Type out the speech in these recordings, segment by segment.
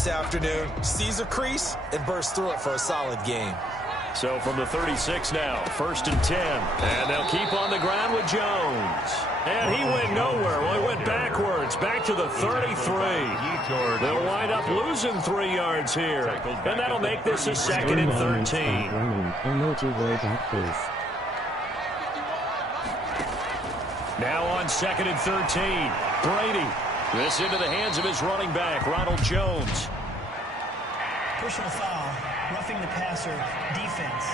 this afternoon. Sees a crease and bursts through it for a solid game. So from the 36 now, 1st and 10. And they'll keep on the ground with Jones. And he went nowhere. Well, he went backwards, back to the 33. They'll wind up losing 3 yards here. And that'll make this a 2nd and 13. Now on 2nd and 13. Brady. This into the hands of his running back, Ronald Jones. Personal foul. Roughing the passer, defense.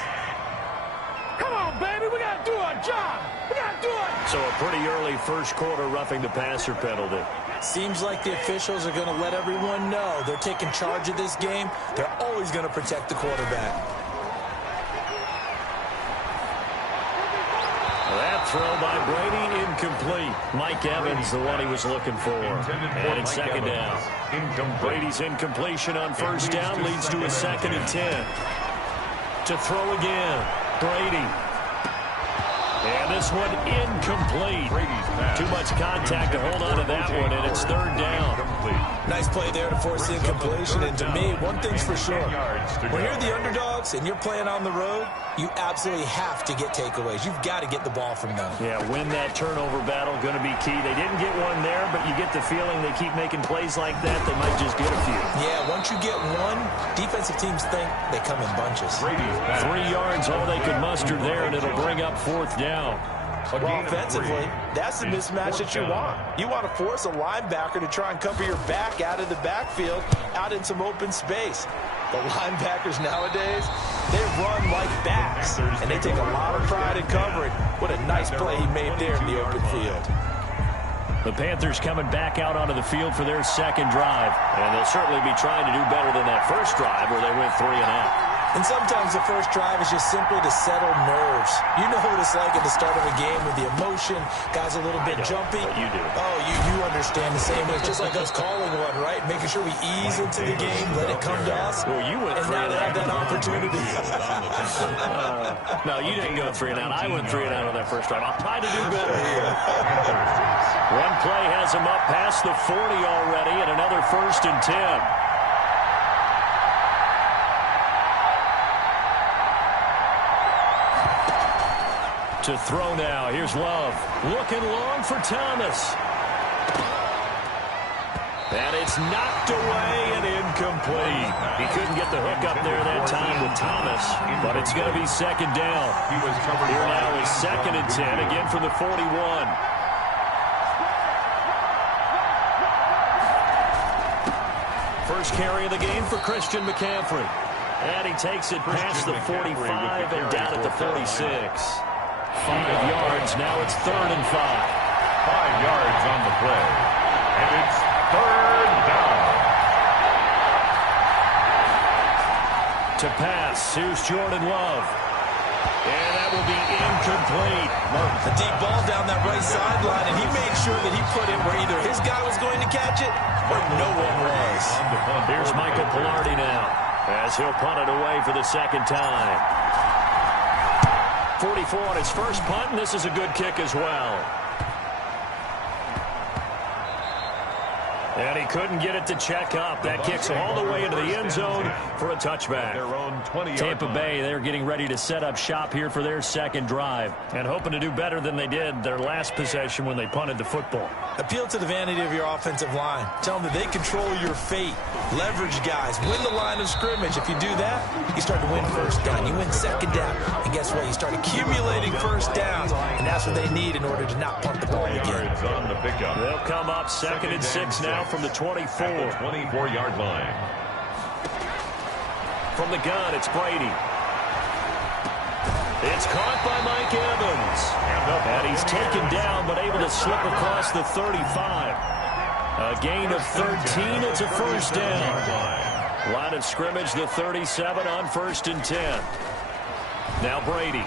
Come on, baby, we got to do our job. We got to do it. So a pretty early first quarter roughing the passer penalty. Seems like the officials are going to let everyone know they're taking charge of this game. They're always going to protect the quarterback. That throw by Brady, incomplete. Mike Evans, the one he was looking for. And it's 2nd down. Brady's incompletion on 1st down leads to a 2nd and 10. To throw again, Brady. And this one incomplete. Too much contact to hold on to that one, and it's 3rd down. Nice play there to force the incompletion. And to me, one thing's for sure. When you're the underdogs and you're playing on the road, you absolutely have to get takeaways. You've got to get the ball from them. Yeah, win that turnover battle, going to be key. They didn't get one there, but you get the feeling they keep making plays like that, they might just get a few. Yeah, once you get one, defensive teams think they come in bunches. 3 yards, all they could muster there, and it'll bring up 4th down. Well, offensively, that's the mismatch that you want. You want to force a linebacker to try and cover your back out of the backfield, out in some open space. The linebackers nowadays, they run like backs, and they take a lot of pride in covering. What a nice play he made there in the open field. The Panthers coming back out onto the field for their 2nd drive, and they'll certainly be trying to do better than that first drive where they went 3 and out. And sometimes the first drive is just simply to settle nerves. You know what it's like at the start of a game with the emotion. Guys a little bit jumpy. You do. Oh, you understand the same way. It's just like us calling one, right? Making sure we ease into the game, let it come to us. Well, you went and 3 now and they have out. that opportunity. No, you didn't go 3 and out. I went 3 and out on that first drive. I'll try to do better here. One play has him up past the 40 already, and another 1st and 10. To throw now. Here's Love. Looking long for Thomas. And it's knocked away and incomplete. He couldn't get the hook up there that time with Thomas, but it's going to be 2nd down. Here now is 2nd and 10, again from the 41. First carry of the game for Christian McCaffrey. And he takes it past the 45 and down at the 46. 5 yards. Now it's 3rd and 5. 5 yards on the play. And it's 3rd down. To pass. Here's Jordan Love. And that will be incomplete. A deep ball down that right sideline, and he made sure that he put it where either his guy was going to catch it or no one was. Here's Michael Pilardi now, as he'll punt it away for the 2nd time. 44 on his first punt, and this is a good kick as well. And he couldn't get it to check up. That kicks all the way into the end zone for a touchback. Tampa Bay, they're getting ready to set up shop here for their 2nd drive and hoping to do better than they did their last possession when they punted the football. Appeal to the vanity of your offensive line. Tell them that they control your fate. Leverage guys. Win the line of scrimmage. If you do that, you start to win 1st down. You win 2nd down. And guess what? You start accumulating 1st downs. And that's what they need in order to not punt the ball again. They'll come up 2nd and 6 now from the 24. 24-yard line. From the gun, it's Brady. It's caught by Mike Evans. And he's taken down, but able to slip across the 35. A gain of 13. It's a 1st down. Line of scrimmage, the 37 on 1st and 10. Now Brady.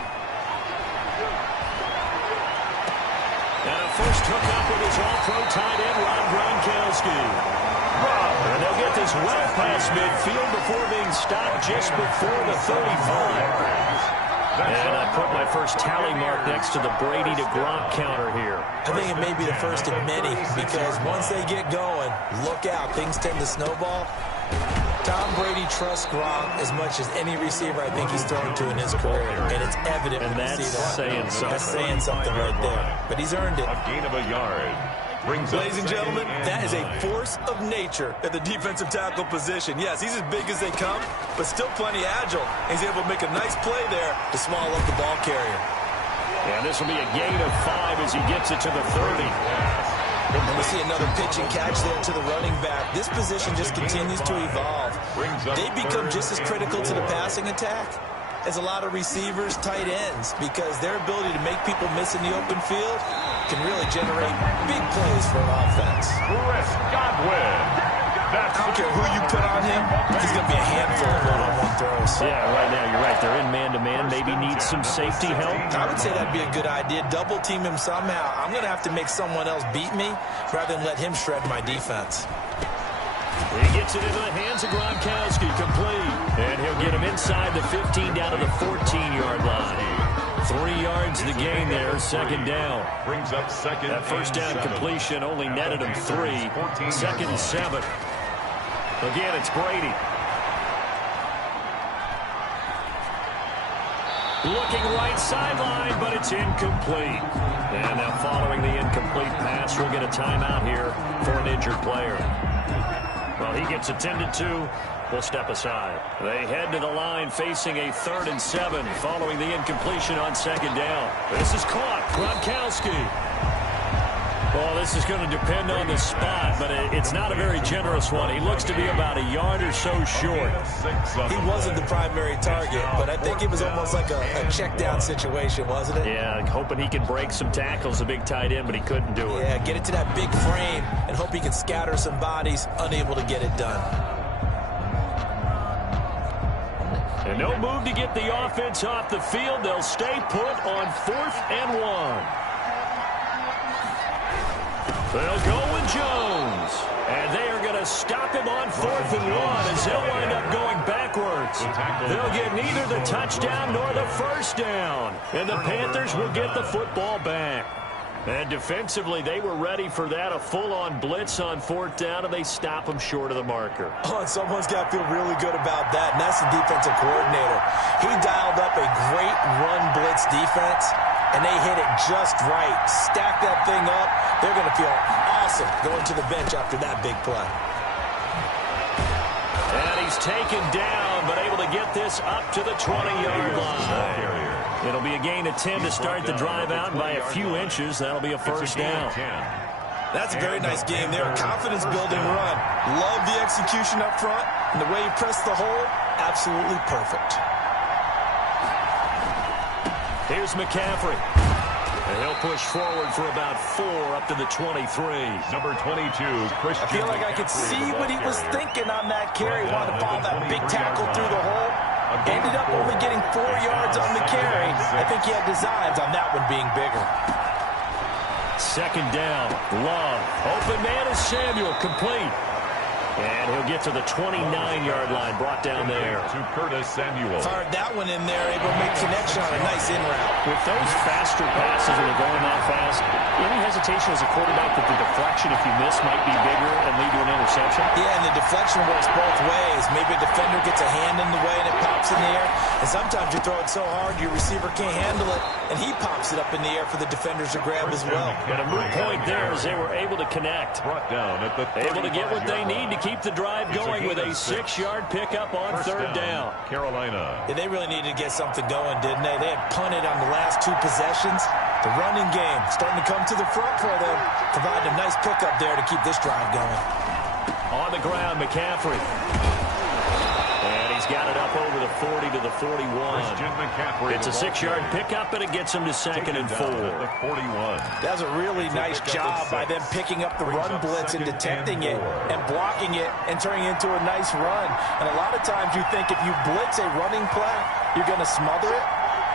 And a first hookup with his all-pro tight end, Rob Gronkowski. And they'll get this well past midfield before being stopped just before the 35. And I put my first tally mark next to the Brady to Gronk counter here. I think it may be the first of many, because once they get going, look out. Things tend to snowball. Tom Brady trusts Gronk as much as any receiver I think he's thrown to in his career, and it's evident when you see that. Saying something. That's saying something right there. But he's earned it. A gain of a yard. Ladies and gentlemen, that is a force of nature at the defensive tackle position. Yes, he's as big as they come, but still plenty agile. He's able to make a nice play there to swallow up the ball carrier. And this will be a gain of 5 as he gets it to the 30. And we see another pitch and catch there to the running back. This position just continues to evolve. They become just as critical to the passing attack as a lot of receivers, tight ends, because their ability to make people miss in the open field can really generate big plays for an offense. Chris Godwin. I don't care who you put on him, he's going to be a handful of one-on-one throws. Yeah, right now, you're right. They're in man-to-man. Maybe needs some safety help. I would say that'd be a good idea. Double team him somehow. I'm going to have to make someone else beat me rather than let him shred my defense. He gets it into the hands of Gronkowski, complete. And he'll get him inside the 15 down to the 14-yard line. 3 yards to gain there, second down. Brings up second. That first down completion only netted him 3. Second and 7. Again, it's Brady. Looking right sideline, but it's incomplete. And now following the incomplete pass, we'll get a timeout here for an injured player. Well, he gets attended to. We'll step aside. They head to the line facing a 3rd and 7 following the incompletion on second down. This is caught. Gronkowski. Well, this is going to depend on the spot, but it's not a very generous one. He looks to be about a yard or so short. He wasn't the primary target, but I think it was almost like a check down situation, wasn't it? Yeah, hoping he can break some tackles, a big tight end, but he couldn't do it. Yeah, get it to that big frame and hope he can scatter some bodies, unable to get it done. And no move to get the offense off the field. They'll stay put on 4th and 1. They'll go with Jones. And they are going to stop him on 4th and 1 as they'll wind up going backwards. They'll get neither the touchdown nor the first down. And the Panthers will get the football back. And defensively, they were ready for that, a full-on blitz on 4th down, and they stop them short of the marker. Oh, and someone's got to feel really good about that, and that's the defensive coordinator. He dialed up a great run blitz defense, and they hit it just right. Stack that thing up. They're going to feel awesome going to the bench after that big play. And he's taken down, but able to get this up to the 20-yard line. It'll be a gain of 10 to start the drive out by a few inches. That'll be a first down. That's a very nice game there. Confidence-building run. Love the execution up front. And the way he pressed the hole, absolutely perfect. Here's McCaffrey. And he'll push forward for about 4 up to the 23. Number 22, Christian. I feel like I could see what he was thinking on that carry. Wanted to follow that big tackle through the hole. Ended up only getting 4 yards on the carry. I think he had designs on that one being bigger. Second down. Love. Open man is Samuel. Complete. And he'll get to the 29-yard line. Brought down there. To Curtis Samuel. Fired that one in there. Able to make connection on a nice in route. With those faster passes when they're going that fast, any hesitation as a quarterback that the deflection, if you miss, might be bigger and lead to an interception? Yeah, and the deflection works both ways. Maybe a defender gets a hand in the way and it pops in the air. And sometimes you throw it so hard your receiver can't handle it, and he pops it up in the air for the defenders to grab as well. And a moot point there as they were able to connect. Brought down at the able to get what they need to keep the drive going with a 6-yard pickup on third down. Carolina. Yeah, they really needed to get something going, didn't they? They had punted on the last 2 possessions. The running game starting to come to the front for them, providing a nice pickup there to keep this drive going. On the ground, McCaffrey. And he's got it up over the 40 to the 41. It's a 6-yard pickup, and it gets him to 2nd and 4. The 41. That was a really nice job by them picking up the run blitz and detecting it and blocking it and turning it into a nice run. And a lot of times you think if you blitz a running play, you're going to smother it.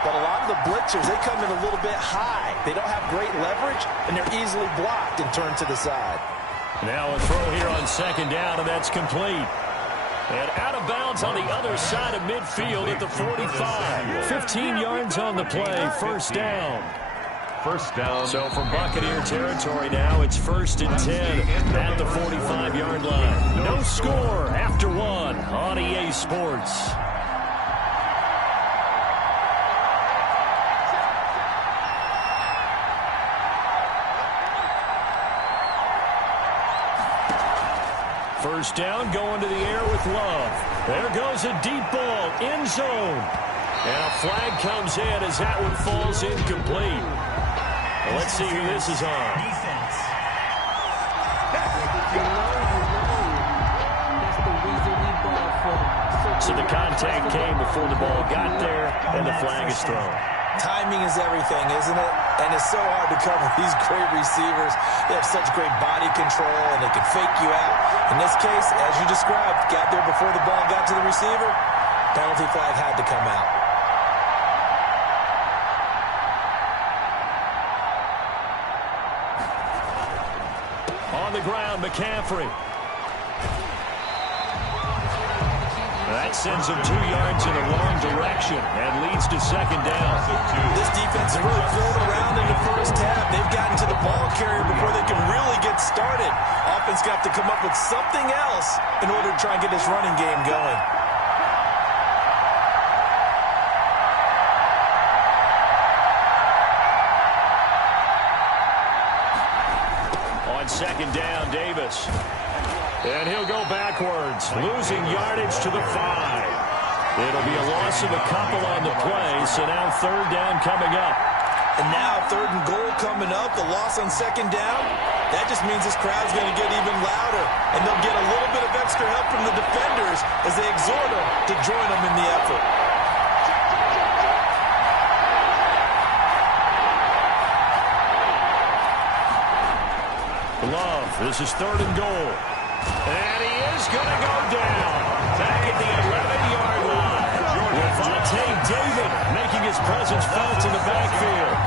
But a lot of the blitzers, they come in a little bit high. They don't have great leverage, and they're easily blocked and turned to the side. Now a throw here on 2nd down, and that's complete. And out of bounds on the other side of midfield at the 45. 15 yards on the play, first down. First down. So from Buccaneer territory now, it's 1st and 10 at the 45-yard line. No score after 1. BA Sports. First down, going to the air with Love. There goes a deep ball, end zone. And a flag comes in as that one falls incomplete. Well, let's see who this is on. Defense. So the contact came before the ball got there, and the flag is thrown. Timing is everything, isn't it? And it's so hard to cover these great receivers. They have such great body control, and they can fake you out. In this case, as you described, got there before the ball got to the receiver. Penalty flag had to come out. On the ground, McCaffrey. That sends him 2 yards in the wrong direction and leads to second down. This defense is really thrown around in the first half. They've gotten to the ball carrier before they can really get started. Offense got to come up with something else in order to try and get this running game going. On second down, Davis. And he'll go backwards, losing yardage to the 5. It'll be a loss of a couple on the play, so now third down coming up. And now 3rd and goal coming up, the loss on second down. That just means this crowd's going to get even louder, and they'll get a little bit of extra help from the defenders as they exhort them to join them in the effort. Love, this is 3rd and goal. And he is going to go down. Back at the 11-yard line. Levante David making his presence felt in the backfield.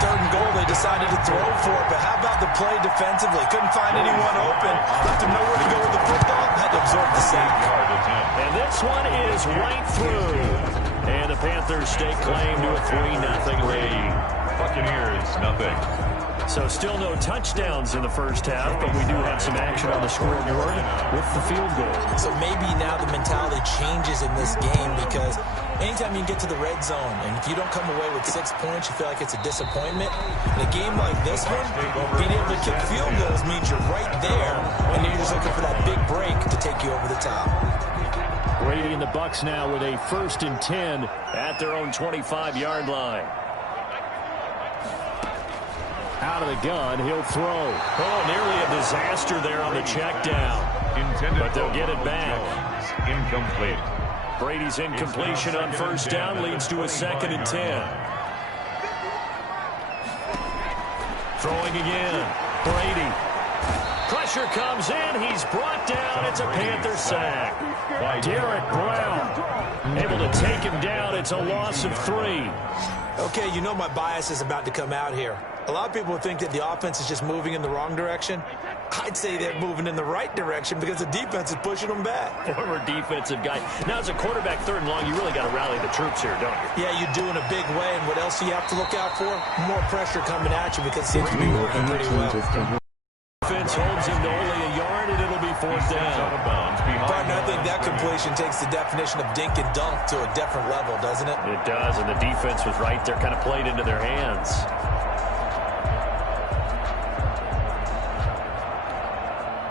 3rd and goal, they decided to throw for it, but how about the play defensively? Couldn't find anyone open. Left him nowhere to go with the football. Had to absorb the sack. And this one is right through. And the Panthers stake claim to a 3-0 lead. Buccaneers, nothing. So still no touchdowns in the first half, but we do have some action on the scoreboard with the field goal. So maybe now the mentality changes in this game because anytime you get to the red zone and if you don't come away with 6 points, you feel like it's a disappointment. In a game like this one, being able to kick field goals means you're right there and you're just looking for that big break to take you over the top. Brady and the Bucs now with a 1st and 10 at their own 25-yard line. Out of the gun, he'll throw. Oh, nearly a disaster there on the check down. But they'll get it back. Incomplete. Brady's incompletion on first down leads to a 2nd and 10. Throwing again. Brady. Pressure comes in. He's brought down. It's a Panther sack. Derek Brown able to take him down. It's a loss of 3. Okay, you know my bias is about to come out here. A lot of people think that the offense is just moving in the wrong direction. I'd say they're moving in the right direction because the defense is pushing them back. Former defensive guy. Now, as a quarterback 3rd and long, you really got to rally the troops here, don't you? Yeah, you do in a big way. And what else do you have to look out for? More pressure coming at you because it seems to be working pretty well. Defense holds him to only a yard, and it'll be 4th down. Partner, I think that completion takes the definition of dink and dunk to a different level, doesn't it? It does, and the defense was right there, kind of played into their hands.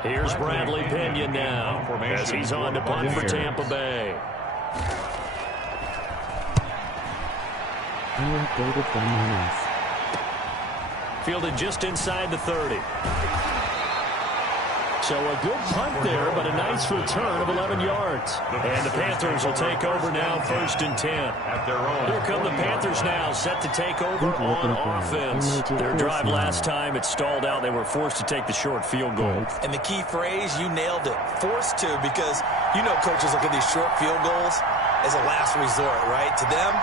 Here's Bradley Pinion now as he's on to punt for Tampa Bay. Fielded just inside the 30. So a good punt there, but a nice return of 11 yards. And the Panthers will take over now, 1st and 10. Here come the Panthers now, set to take over on offense. Their drive last time, it stalled out. They were forced to take the short field goal. And the key phrase, you nailed it. Forced to, because you know coaches look at these short field goals as a last resort, right? To them,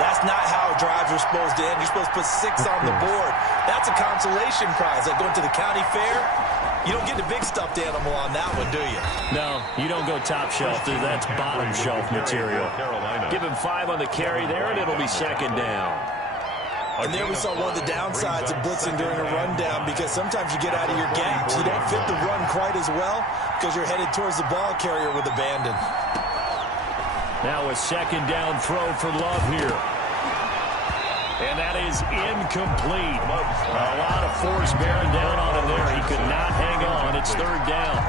that's not how drives are supposed to end. You're supposed to put 6 on the board. That's a consolation prize. Like going to the county fair, you don't get the big stuffed animal on that one, do you? No, you don't go top shelf. That's bottom shelf material. Give him 5 on the carry there, and it'll be 2nd down. And there we saw one of the downsides of blitzing during a rundown because sometimes you get out of your gaps. You don't fit the run quite as well. because you're headed towards the ball carrier with abandon. Now a second down throw for Love here. And that is incomplete. A lot of force bearing down on him there. He could not hang on. It's third down.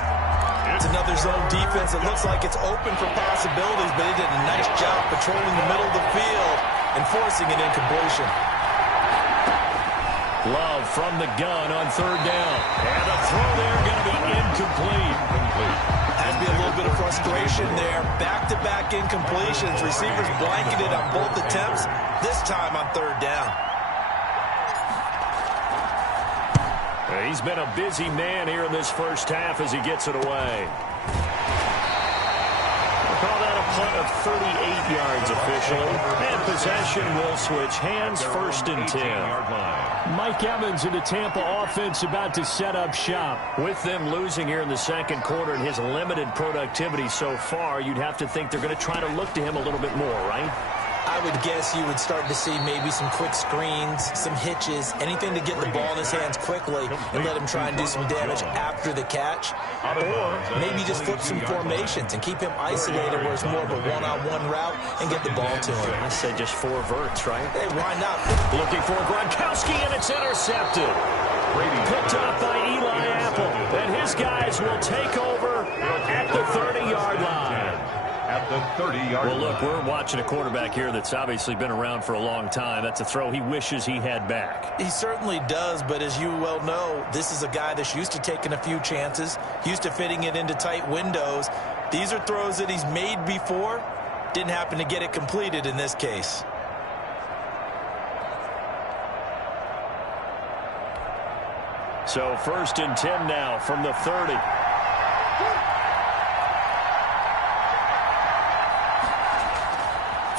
It's another zone defense. It looks like it's open for possibilities, but he did a nice job patrolling the middle of the field and forcing an incompletion. Love from the gun on third down. And a throw there going to be incomplete. Has to be a little bit of frustration there. Back-to-back incompletions. Receivers blanketed on both attempts, this time on third down. He's been a busy man here in this first half as he gets it away. We'll call that a punt of 38 yards officially. And possession will switch hands, first and 10. Mike Evans and the Tampa offense about to set up shop. With them losing here in the second quarter and his limited productivity so far, you'd have to think they're going to try to look to him a little bit more, right? I would guess you would start to see maybe some quick screens, some hitches, anything to get the ball in his hands quickly and let him try and do some damage after the catch. Or maybe just flip some formations and keep him isolated where it's more of a one-on-one route and get the ball to him. I said just 4 verts, right? Hey, why not? Looking for Gronkowski, and it's intercepted. Picked up by Eli Apple. And his guys will take over at the 30-yard line. At the 30-yard line. Well, look, we're watching a quarterback here that's obviously been around for a long time. That's a throw he wishes he had back. He certainly does, but as you well know, this is a guy that's used to taking a few chances, used to fitting it into tight windows. These are throws that he's made before. Didn't happen to get it completed in this case. So first and 10 now from the 30.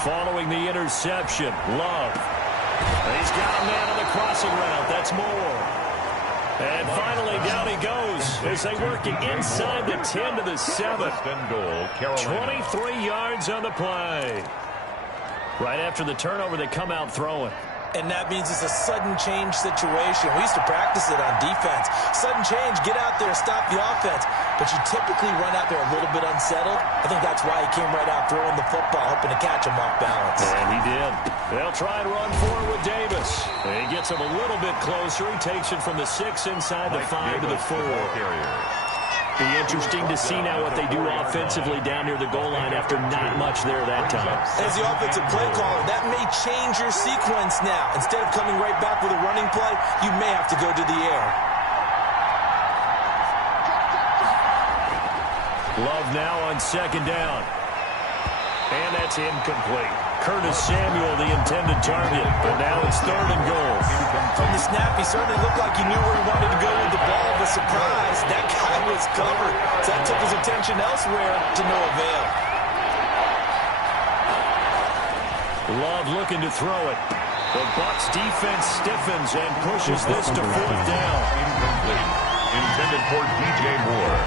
Following the interception, Love. He's got a man on the crossing route. That's Moore. And finally, down he goes as they work it inside the 10 to the 7. 23 yards on the play. Right after the turnover, they come out throwing. And that means it's a sudden change situation. We used to practice it on defense. Sudden change, get out there, stop the offense. But you typically run out there a little bit unsettled. I think that's why he came right out throwing the football, hoping to catch him off balance. And he did. They'll try and run forward with Davis. And he gets him a little bit closer. He takes it from the 6 inside the 5 to the 4. Be interesting to see now what they do offensively down near the goal line after not much there that time. As the offensive play caller, that may change your sequence now. Instead of coming right back with a running play, you may have to go to the air. Love now on second down. And that's incomplete. Curtis Samuel, the intended target, but now it's third and goal. From the snap, he certainly looked like he knew where he wanted to go with the ball, but surprise, that guy was covered. So that took his attention elsewhere to no avail. Love looking to throw it. The Bucs defense stiffens and pushes this to fourth down. Incomplete. Intended for DJ Moore.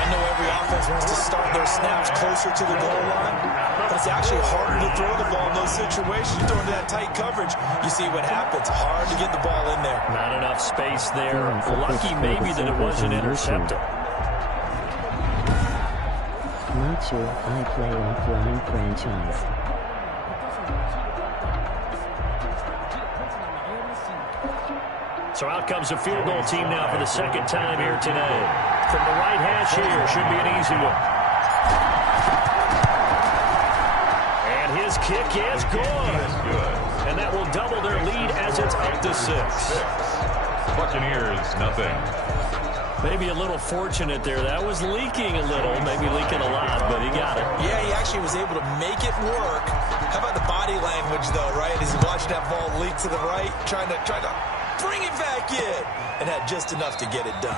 I know every offense wants to start their snaps closer to the goal line, but it's actually harder to throw the ball in those situations. You throw into that tight coverage, you see what happens. Hard to get the ball in there. Not enough space there. Lucky maybe that it wasn't intercepted. Not sure I play offline franchise. So out comes the field goal team now for the second time here today. From the right hash here, should be an easy one. And his kick is good. And that will double their lead as it's up to 6. Buccaneers, nothing. Maybe a little fortunate there. That was leaking a little, maybe leaking a lot, but he got it. Yeah, he actually was able to make it work. How about the body language, though, right? As he watched that ball leak to the right, trying to bring it back in, and had just enough to get it done.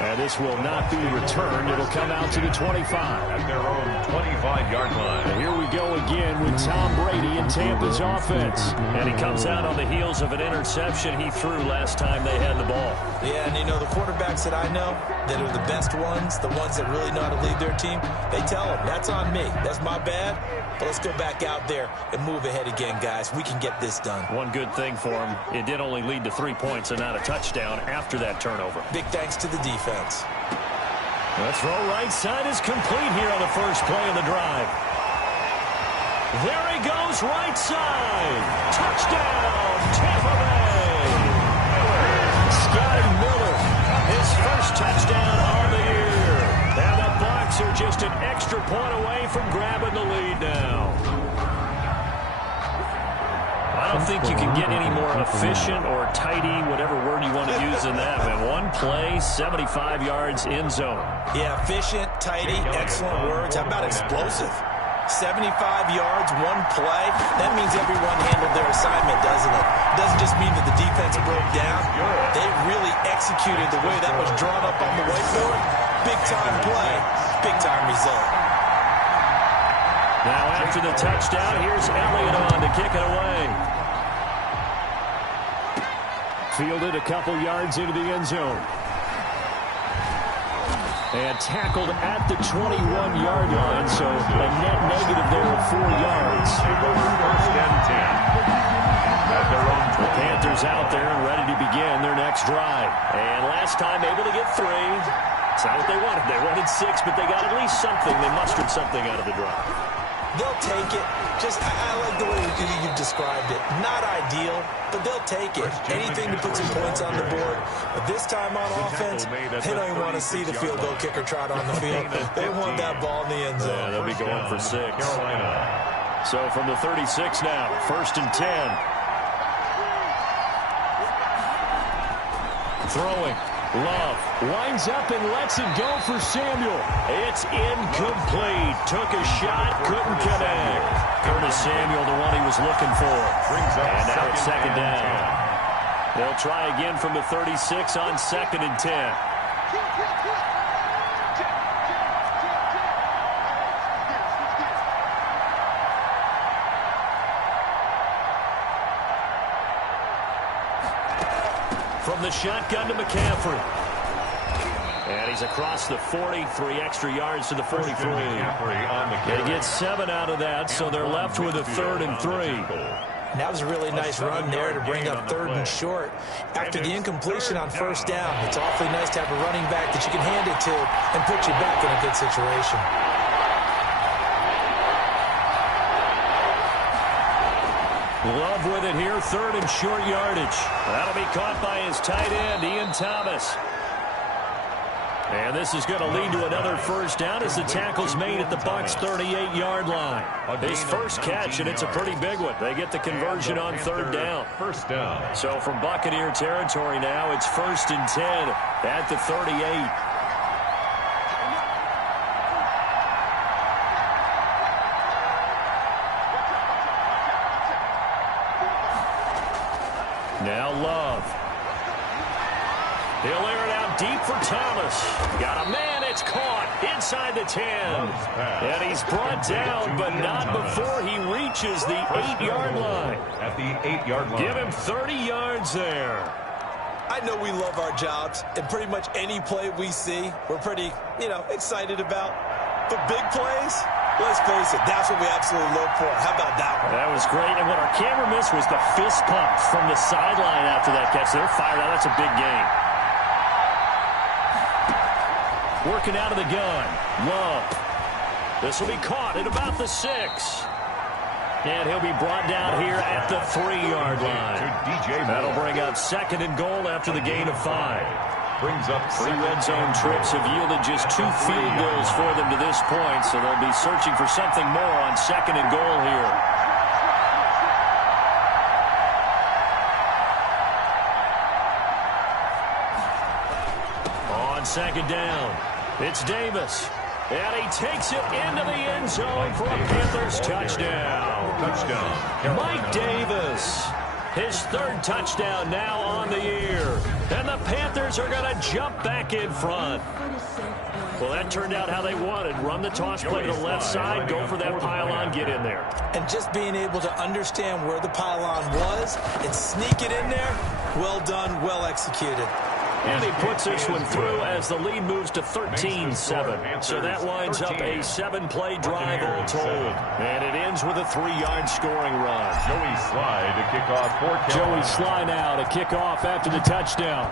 And this will not be returned. It'll come out to the 25. At their own 25-yard line. And here we go again with Tom Brady in Tampa's offense. And he comes out on the heels of an interception he threw last time they had the ball. Yeah, and you know, the quarterbacks that I know that are the best ones, the ones that really know how to lead their team, they tell them, that's on me. That's my bad. But let's go back out there and move ahead again, guys. We can get this done. One good thing for him, it did only lead to 3 points and not a touchdown after that turnover. Big thanks to the defense. The throw right side is complete here on the first play of the drive. There he goes, right side. Touchdown, Tampa Bay. Scotty Miller, his first touchdown on the year. And the Bucs are just an extra point away from grabbing the lead now. I don't think you can get any more efficient or tidy, whatever word you want to use in that. Man, one play, 75 yards in zone. Yeah, efficient, tidy, excellent words. How about explosive? 75 yards, one play. That means everyone handled their assignment, doesn't it? It doesn't just mean that the defense broke down. They really executed the way that was drawn up on the whiteboard. Big-time play, big-time result. Now after the touchdown, here's Elliott on to kick it away. Fielded a couple yards into the end zone. And tackled at the 21-yard line, so a net negative there of 4 yards. First and 10. The Panthers out there and ready to begin their next drive. And last time able to get 3. It's not what they wanted. They wanted 6, but they got at least something. They mustered something out of the drive. They'll take it. I like the way you described it. Not ideal, but they'll take it. Anything to put some points on the board. But this time on offense, they don't even want to see the field goal kicker trot on the field. They want that ball in the end zone. Yeah, they'll be going for 6. So from the 36 now, first and 10. Throwing. Love winds up and lets it go for Samuel. It's incomplete. Took a shot, couldn't connect. Curtis Samuel, the one he was looking for. And now it's second down. They'll try again from the 36 on second and 10. From the shotgun to McCaffrey. And he's across the 40, 3 extra yards to the 43. They get 7 out of that, so they're left with a 3rd and 3. That was a really nice run there to bring up 3rd and short. After the incompletion on first down, it's awfully nice to have a running back that you can hand it to and put you back in a good situation. Love with it here, 3rd and short yardage. That'll be caught by his tight end, Ian Thomas. And this is going to lead to another first down as the tackle's made at the Bucs' 38-yard line. His first catch, and it's a pretty big one. They get the conversion on 3rd down. First down. So from Buccaneer territory now, it's first and 10 at the 38. Now Love. He'll air it out deep for Thomas. Got a man, it's caught inside the 10. And he's brought down, but not before he reaches the 8-yard line. At the 8-yard line. Give him 30 yards there. I know we love our jobs, and pretty much any play we see, we're pretty, excited about. But big plays, let's face it, that's what we absolutely look for. How about that one? That was great, and what our camera missed was the fist pump from the sideline after that catch. They're fired out. That's a big game. Working out of the gun. Love. This will be caught at about the 6. And he'll be brought down here at the 3-yard line. That'll bring up 2nd and goal after the gain of 5. Brings up 3 red zone trips have yielded just 2 field goals for them to this point, so they'll be searching for something more on 2nd and goal here. On 2nd down, it's Davis. And he takes it into the end zone for a Panthers touchdown. Mike Davis. His 3rd touchdown now on the year. And the Panthers are going to jump back in front. Well, that turned out how they wanted. Run the toss play to the left side, go for that pylon, get in there. And just being able to understand where the pylon was and sneak it in there, well done, well executed. And he puts this one through as the lead moves to 13-7. So that winds up a 7-play drive all told. And it ends with a 3-yard scoring run. Joey Sly to kick off for Carolina. Joey Sly now to kick off after the touchdown.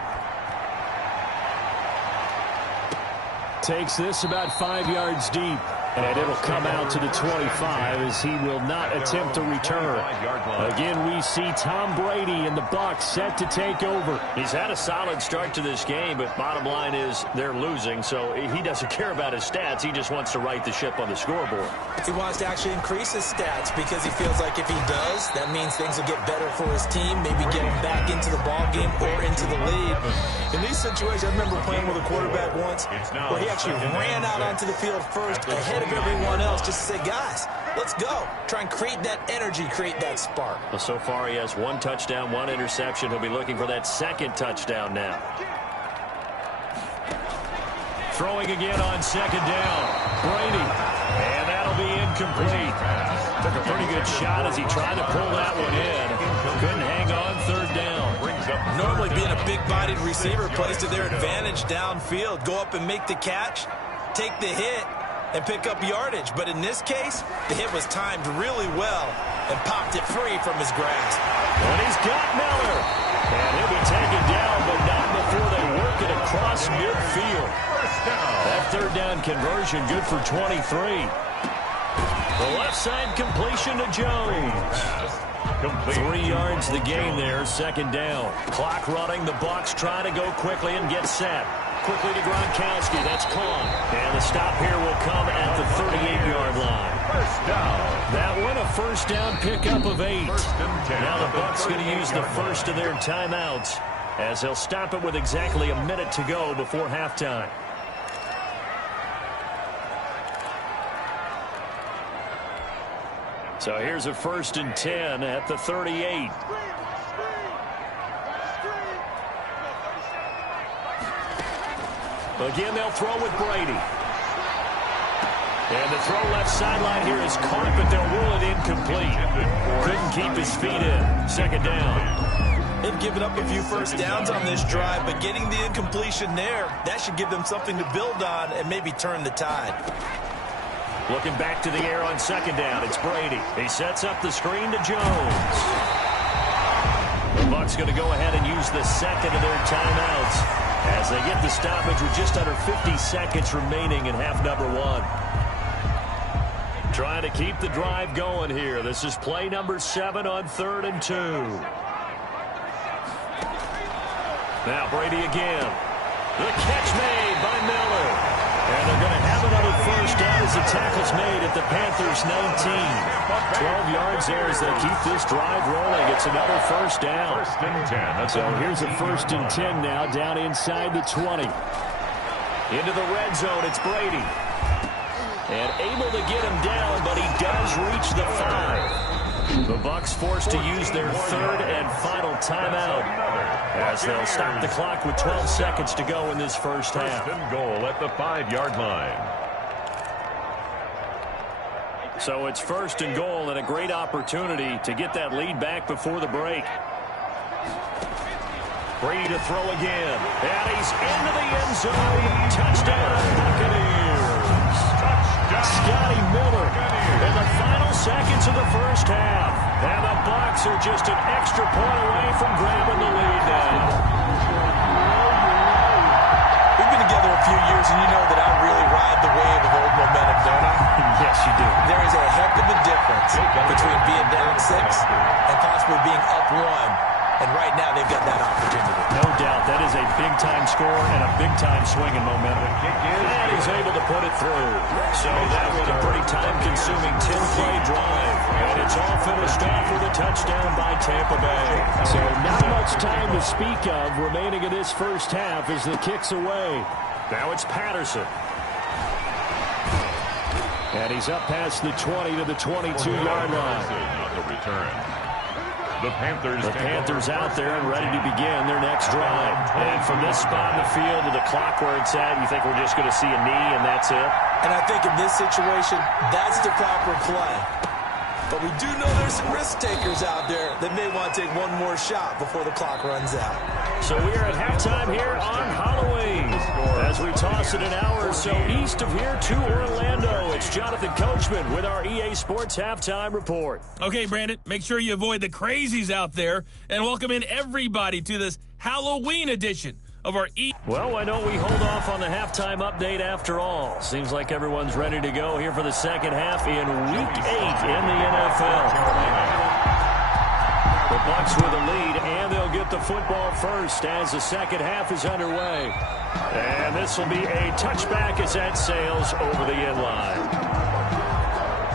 Takes this about 5 yards deep. And it'll come out to the 25 as he will not attempt to return. Again, we see Tom Brady and the Bucs set to take over. He's had a solid start to this game, but bottom line is they're losing, so he doesn't care about his stats. He just wants to right the ship on the scoreboard. He wants to actually increase his stats because he feels like if he does, that means things will get better for his team, maybe get him back into the ball game or into the lead. In these situations, I remember playing with a quarterback once where he actually ran out onto the field first ahead of everyone else just to say, guys, let's go. Try and create that energy, create that spark. Well, so far he has 1 touchdown, 1 interception. He'll be looking for that 2nd touchdown now. Throwing again on 2nd down. Brady. And that'll be incomplete. Took a pretty good shot as he tried to pull that one in. Couldn't hang on 3rd down. Normally being a big-bodied receiver plays to their advantage downfield. Go up and make the catch, take the hit, and pick up yardage. But in this case, the hit was timed really well and popped it free from his grasp. And he's got Miller. And he'll be taken down, but not before they work it across midfield. That 3rd down conversion good for 23. The left side completion to Jones. 3 yards the gain there, 2nd down. Clock running, the Bucs try to go quickly and get set. Quickly to Gronkowski, that's caught. And the stop here will come at the 38-yard line. First down. That one a first down pickup of 8. Now the Bucs going to use the first of their timeouts as they'll stop it with exactly a minute to go before halftime. So here's a 1st and 10 at the 38. Again, they'll throw with Brady. And the throw left sideline here is caught, but they'll rule it incomplete. Couldn't keep his feet in. 2nd down. They've given up a few first downs on this drive, but getting the incompletion there, that should give them something to build on and maybe turn the tide. Looking back to the air on 2nd down, it's Brady. He sets up the screen to Jones. The Bucs going to go ahead and use the 2nd of their timeouts as they get the stoppage with just under 50 seconds remaining in half number 1. Trying to keep the drive going here. This is play number 7 on 3rd and 2. Now Brady again. The catch made by Miller. And they're going to have another first down as the tackle's made at the Panthers' 19. 12 yards there as they keep this drive rolling. It's another first down. 1st and 10. So here's a 1st and 10 now down inside the 20. Into the red zone, it's Brady. And able to get him down, but he does reach the 5. The Bucs forced to use their 3rd and final timeout as they'll stop the clock with 12 seconds to go in this first half. 1st and goal at the 5-yard line. So it's 1st and goal and a great opportunity to get that lead back before the break. Brady to throw again. And he's into the end zone. Touchdown, Buccaneers. Scotty Miller in the final seconds of the first half. And the Bucs are just an extra point away from grabbing the lead now. We've been together a few years, and you know that I really ride the wave of old momentum, don't I? Yes, you do. There is a heck of a difference between being down 6 and possibly being up 1. And right now, they've got that opportunity. No doubt. That is a big-time score and a big-time swing in momentum. And he's able to put it through. So that was a pretty time-consuming 10-play drive. And it's all finished off with a touchdown by Tampa Bay. So not much time to speak of remaining in this first half as the kick's away. Now it's Patterson. And he's up past the 20 to the 22-yard line. On the return. The Panthers out there and ready to begin their next drive. And from this spot in the field to the clock where it's at, you think we're just going to see a knee and that's it? And I think in this situation, that's the proper play. But we do know there's some risk takers out there that may want to take one more shot before the clock runs out. So we are at halftime here on Halloween as we toss it an hour or so east of here to Orlando. It's Jonathan Coachman with our EA Sports Halftime Report. Okay, Brandon, make sure you avoid the crazies out there and welcome in everybody to this Halloween edition of our Well, why don't we hold off on the halftime update after all? Seems like everyone's ready to go here for the second half in Week 8 in the NFL. The Bucs with a lead, and they'll get the football first as the second half is underway. And this will be a touchback as that sails over the end line.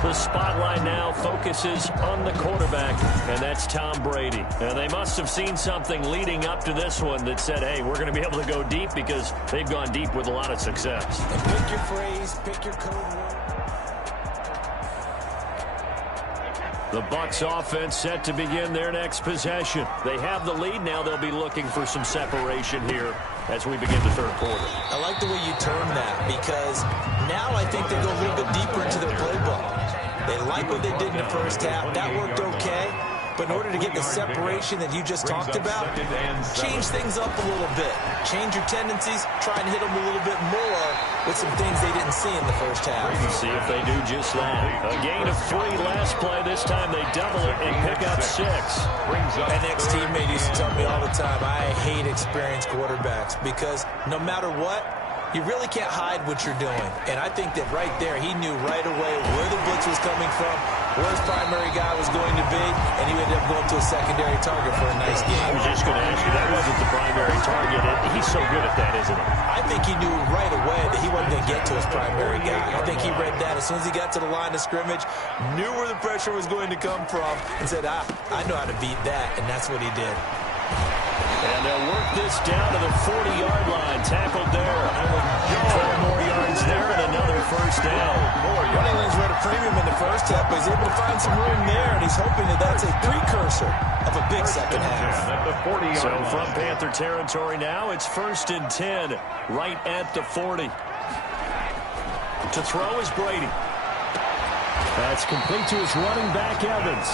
The spotlight now focuses on the quarterback, and that's Tom Brady. Now, they must have seen something leading up to this one that said, hey, we're going to be able to go deep because they've gone deep with a lot of success. And pick your phrase, pick your code word. The Bucs offense set to begin their next possession. They have the lead. Now they'll be looking for some separation here as we begin the third quarter. I like the way you term that because now I think they go a little bit deeper into their playbook. They like what they did in the first half. That worked okay. But in order to get the separation that you just talked about, change things up a little bit. Change your tendencies. Try and hit them a little bit more with some things they didn't see in the first half. See if they do just that. A gain of 3 last play. This time they double it and pick up 6. An ex-teammate used to tell me all the time, I hate experienced quarterbacks because no matter what, you really can't hide what you're doing. And I think that right there, he knew right away where the blitz was coming from, where his primary guy was going to be, and he ended up going to a secondary target for a nice game. I was just going to ask you, that wasn't the primary target. He's so good at that, isn't he? I think he knew right away that he wasn't going to get to his primary guy. I think he read that as soon as he got to the line of scrimmage, knew where the pressure was going to come from, and said, I know how to beat that, and that's what he did. And they'll work this down to the 40-yard line. Tackled there. 12 more yards there and another first down. Running lanes were at a premium in the first half, but he's able to find some room there, and he's hoping that that's a precursor of a big second half. So from Panther territory now, it's 1st and 10, right at the 40. To throw is Brady. That's complete to his running back, Evans.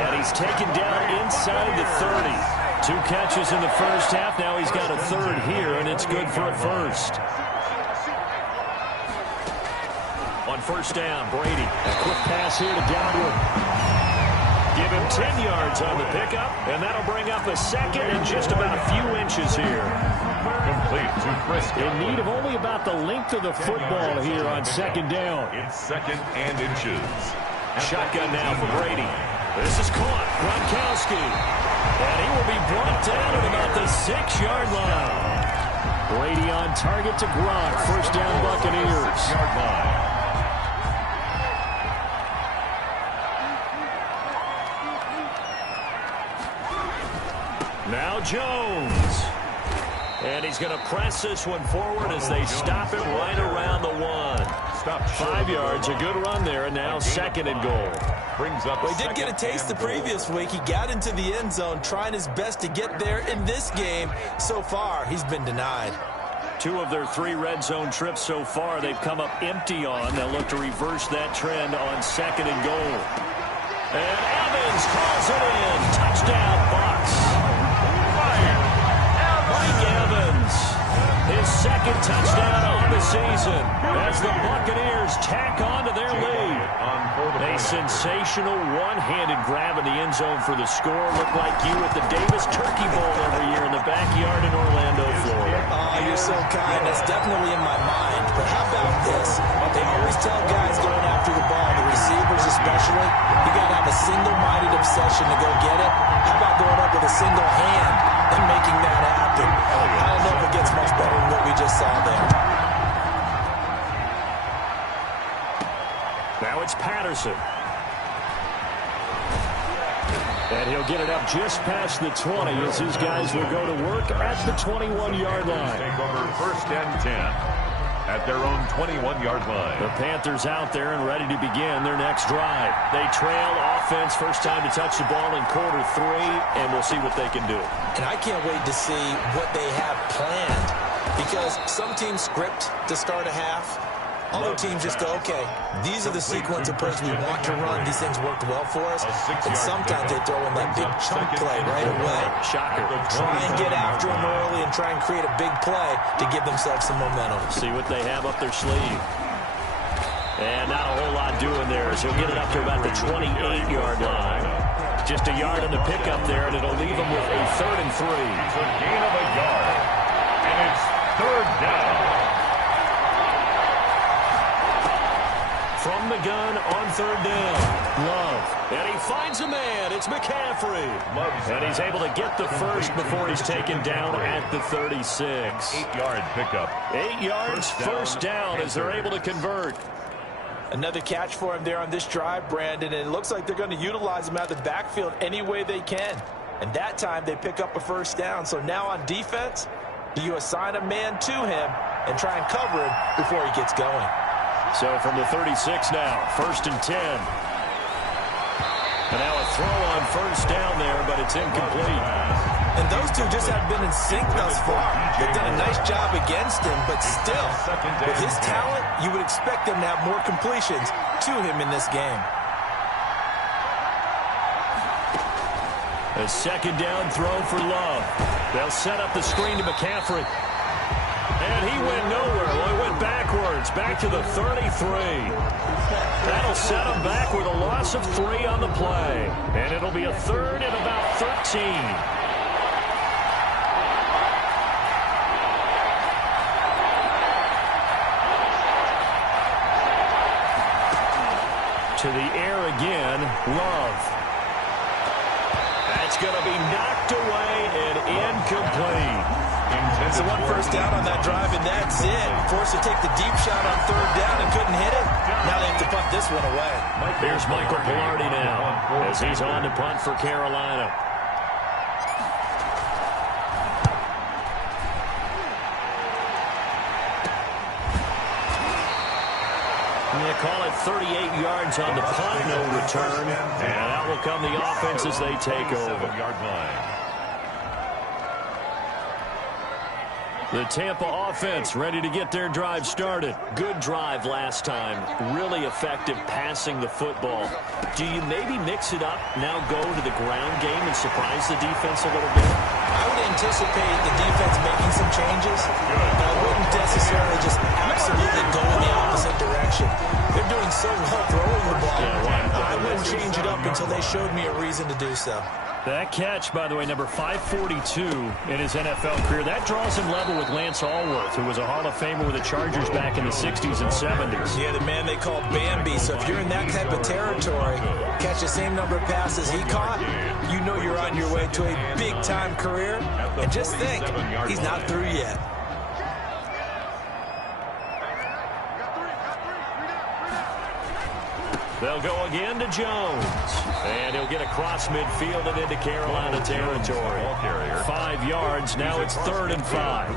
And he's taken down inside the 30. 2 catches in the first half. Now he's got a third here, and it's good for a first. On first down, Brady. A quick pass here to Godwin. Give him 10 yards on the pickup, and that'll bring up a second and just about a few inches here. Complete to Frisco. In need of only about the length of the football here on second down. It's 2nd and inches. Shotgun now for Brady. This is caught. Gronkowski. And he will be brought down at about the 6-yard line. Brady on target to Gronk. First down, Buccaneers. 6-yard line. Now Jones. And he's going to press this one forward as they stop it right around the 1. 5 yards, a good run there, and now 2nd and goal. Well, he did get a taste the previous week. He got into the end zone, trying his best to get there in this game. So far, he's been denied. 2 of their 3 red zone trips so far, they've come up empty on. They'll look to reverse that trend on 2nd and goal. And Evans calls it in. Touchdown, Bucs. Mike Evans, his 2nd touchdown on the season as the Buccaneers tack on to their lead. A sensational one-handed grab in the end zone for the score. Looked like you at the Davis Turkey Bowl every year in the backyard in Orlando, Florida. Oh, you're so kind. That's definitely in my mind. But how about this? They always tell guys going after the ball, the receivers especially, you got to have a single-minded obsession to go get it. How about going up with a single hand and making that happen? I don't know if it gets much better than what we just saw there. Now it's Patterson. And he'll get it up just past the 20 as his guys will go to work at the 21-yard line. Take over 1st and 10 at their own 21-yard line. The Panthers out there and ready to begin their next drive. They trail offense, first time to touch the ball in quarter 3, and we'll see what they can do. And I can't wait to see what they have planned because some teams script to start a half. Other teams just go, okay, these are the sequence of plays we want to run. These things worked well for us. And sometimes they throw in that big chunk play right away. Shocker. Try and get after them early and try and create a big play to give themselves some momentum. See what they have up their sleeve. And not a whole lot doing there as he'll get it up to about the 28-yard line. Just a yard on the pickup there, and it'll leave them with a 3rd and 3. It's a gain of a yard. And And it's third down. From the gun on third down, Love. And he finds a man. It's McCaffrey. And he's able to get the first before he's taken down at the 36. 8-yard pickup. 8 yards, first down as they're able to convert. Another catch for him there on this drive, Brandon, and it looks like they're going to utilize him out of the backfield any way they can. And that time they pick up a first down. So now on defense, do you assign a man to him and try and cover him before he gets going? So from the 36 now, 1st and 10. And now a throw on first down there, but it's incomplete. And those two just have been in sync thus far. They've done a nice job against him, but still, with his talent, you would expect them to have more completions to him in this game. A second down throw for Love. They'll set up the screen to McCaffrey. And he went nowhere. Well, he went backwards, back to the 33. That'll set him back with a loss of 3 on the play. And it'll be a third and about 13. To the air again, Love. That's going to be knocked away and incomplete. So one first down on that drive, and that's it. Forced to take the deep shot on third down and couldn't hit it. Now they have to punt this one away. Here's Michael Pilardi now as he's on to punt for Carolina. And they call it 38 yards on the punt, no return. And out will come the offense as they take over. The Tampa offense ready to get their drive started. Good drive last time. Really effective passing the football. Do you maybe mix it up, now go to the ground game and surprise the defense a little bit? I would anticipate the defense making some changes, but I wouldn't necessarily just absolutely go in the opposite direction. They're doing so well throwing the ball. I wouldn't change it up until they showed me a reason to do so. That catch, by the way, number 542 in his NFL career, that draws him level with Lance Allworth, who was a Hall of Famer with the Chargers back in the 60s and 70s. Yeah, the man they called Bambi. So if you're in that type of territory, catch the same number of passes he caught, you know you're on your way to a big-time career. And just think, he's not through yet. They'll go again to Jones. And he'll get across midfield and into Carolina territory. 5 yards. Now it's 3rd and 5.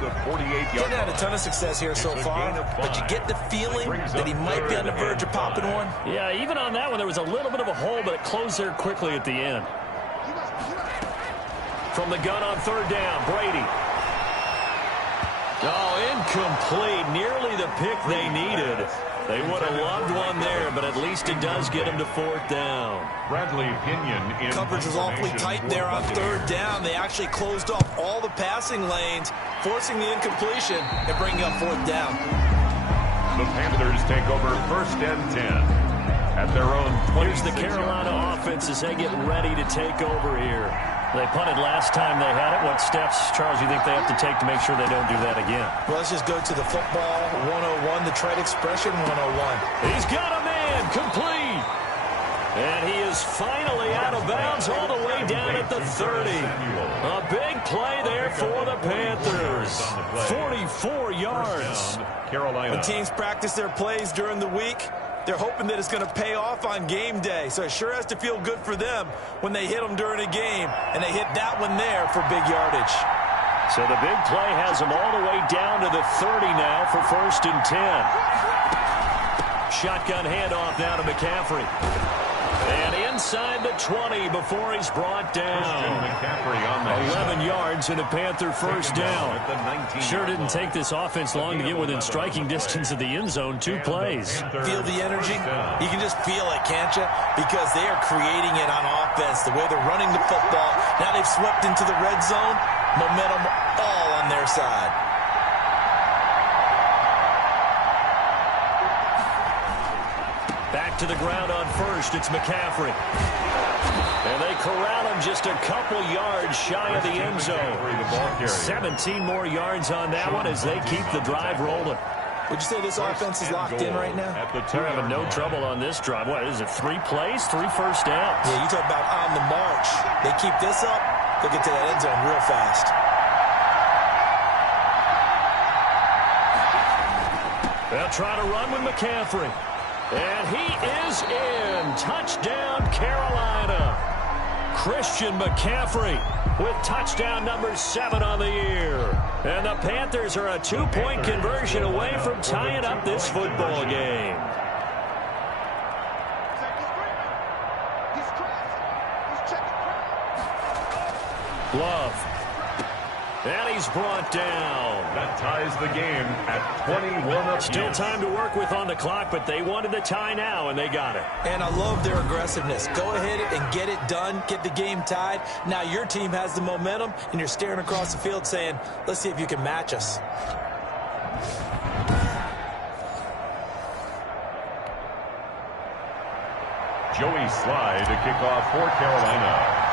Didn't have a ton of success here so far, but you get the feeling that he might be on the verge of popping one. Yeah, even on that one, there was a little bit of a hole, but it closed there quickly at the end. From the gun on 3rd down, Brady. Oh, incomplete. Nearly the pick they needed. They would have loved one there, but at least it does get them to 4th down. Bradley Pinion. Coverage was awfully tight there on 3rd down. They actually closed off all the passing lanes, forcing the incompletion and bringing up 4th down. The Panthers take over 1st and 10 at their own 26. Here's the Carolina offense as they get ready to take over here. They punted last time they had it. What steps, Charles, you think they have to take to make sure they don't do that again? Well, let's just go to the football 101, the trade expression 101. He's got a man, complete. And he is finally out of bounds all the way down at the 30. A big play there for the Panthers. 44 yards. Carolina. When teams practice their plays during the week, they're hoping that it's going to pay off on game day. So it sure has to feel good for them when they hit them during a game. And they hit that one there for big yardage. So the big play has them all the way down to the 30 now for 1st and 10. Shotgun handoff now to McCaffrey. And inside the 20 before he's brought down. 11 yards and a Panther first down. Sure didn't take this offense long to get within striking distance of the end zone. 2 plays. Feel the energy? You can just feel it, can't you? Because they are creating it on offense. The way they're running the football. Now they've swept into the red zone. Momentum all on their side. to the ground on first. It's McCaffrey. And they corral him just a couple yards shy of the end zone. 17 more yards on that one as they keep the drive rolling. Would you say this offense is locked in right now? They're having no trouble on this drive. What is it, 3 plays, 3 first downs? Yeah, you talk about on the march. They keep this up, they'll get to that end zone real fast. They'll try to run with McCaffrey. And he is in. Touchdown, Carolina. Christian McCaffrey with touchdown number 7 on the year. And the Panthers are a 2-point conversion away from tying up this football game. Love. And he's brought down. That ties the game at 21 apiece. Still time to work with on the clock, but they wanted the tie now, and they got it. And I love their aggressiveness. Go ahead and get it done. Get the game tied. Now your team has the momentum, and you're staring across the field saying, let's see if you can match us. Joey Slye to kick off for Carolina.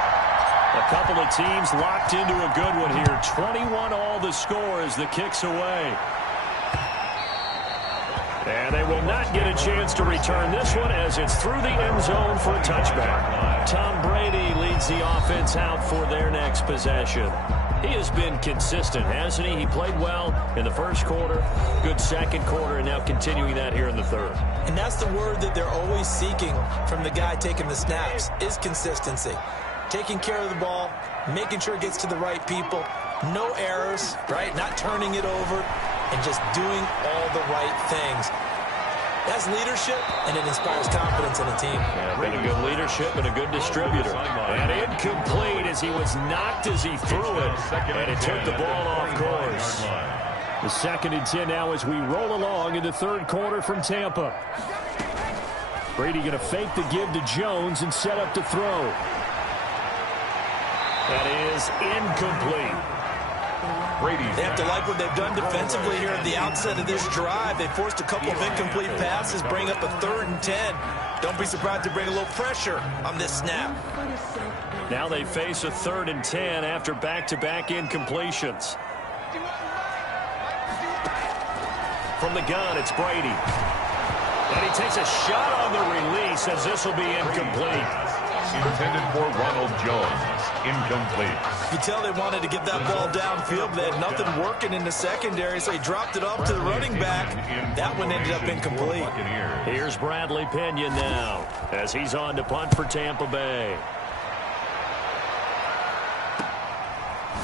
A couple of teams locked into a good one here. 21 all the score as the kick's away. And they will not get a chance to return this one as it's through the end zone for a touchback. Tom Brady leads the offense out for their next possession. He has been consistent, hasn't he? He played well in the first quarter, good second quarter, and now continuing that here in the third. And that's the word that they're always seeking from the guy taking the snaps, is consistency. Taking care of the ball, making sure it gets to the right people, no errors, right? Not turning it over, and just doing all the right things. That's leadership, and it inspires confidence in a team. Yeah, been a good leadership and a good distributor. And incomplete as he was knocked as he threw it, and it took the ball off course. The 2nd and 10 now as we roll along in the third quarter from Tampa. Brady going to fake the give to Jones and set up to throw. That is incomplete. They have to like what they've done defensively here at the outset of this drive. They forced a couple of incomplete passes, bring up a 3rd and 10. Don't be surprised to bring a little pressure on this snap. Now they face a 3rd and 10 after back-to-back incompletions. From the gun, it's Brady. And he takes a shot on the release as this will be incomplete. Intended for Ronald Jones. Incomplete. You can tell they wanted to get that ball downfield, but they had nothing working in the secondary, so he dropped it off to the running back. That one ended up incomplete. Here's Bradley Pinion now as he's on to punt for Tampa Bay.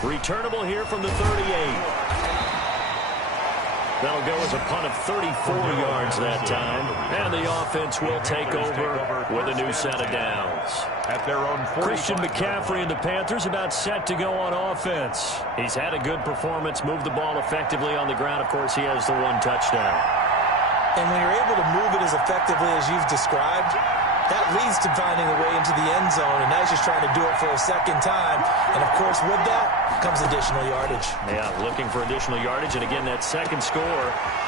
Returnable here from the 38. That'll go as a punt of 34 yards that time. And the offense will take over with a new set of downs. At their own 45. Christian McCaffrey and the Panthers about set to go on offense. He's had a good performance, moved the ball effectively on the ground. Of course, he has the 1 touchdown. And when you're able to move it as effectively as you've described, that leads to finding a way into the end zone, and now he's just trying to do it for a second time. And, of course, with that comes additional yardage. Yeah, looking for additional yardage, and again, that second score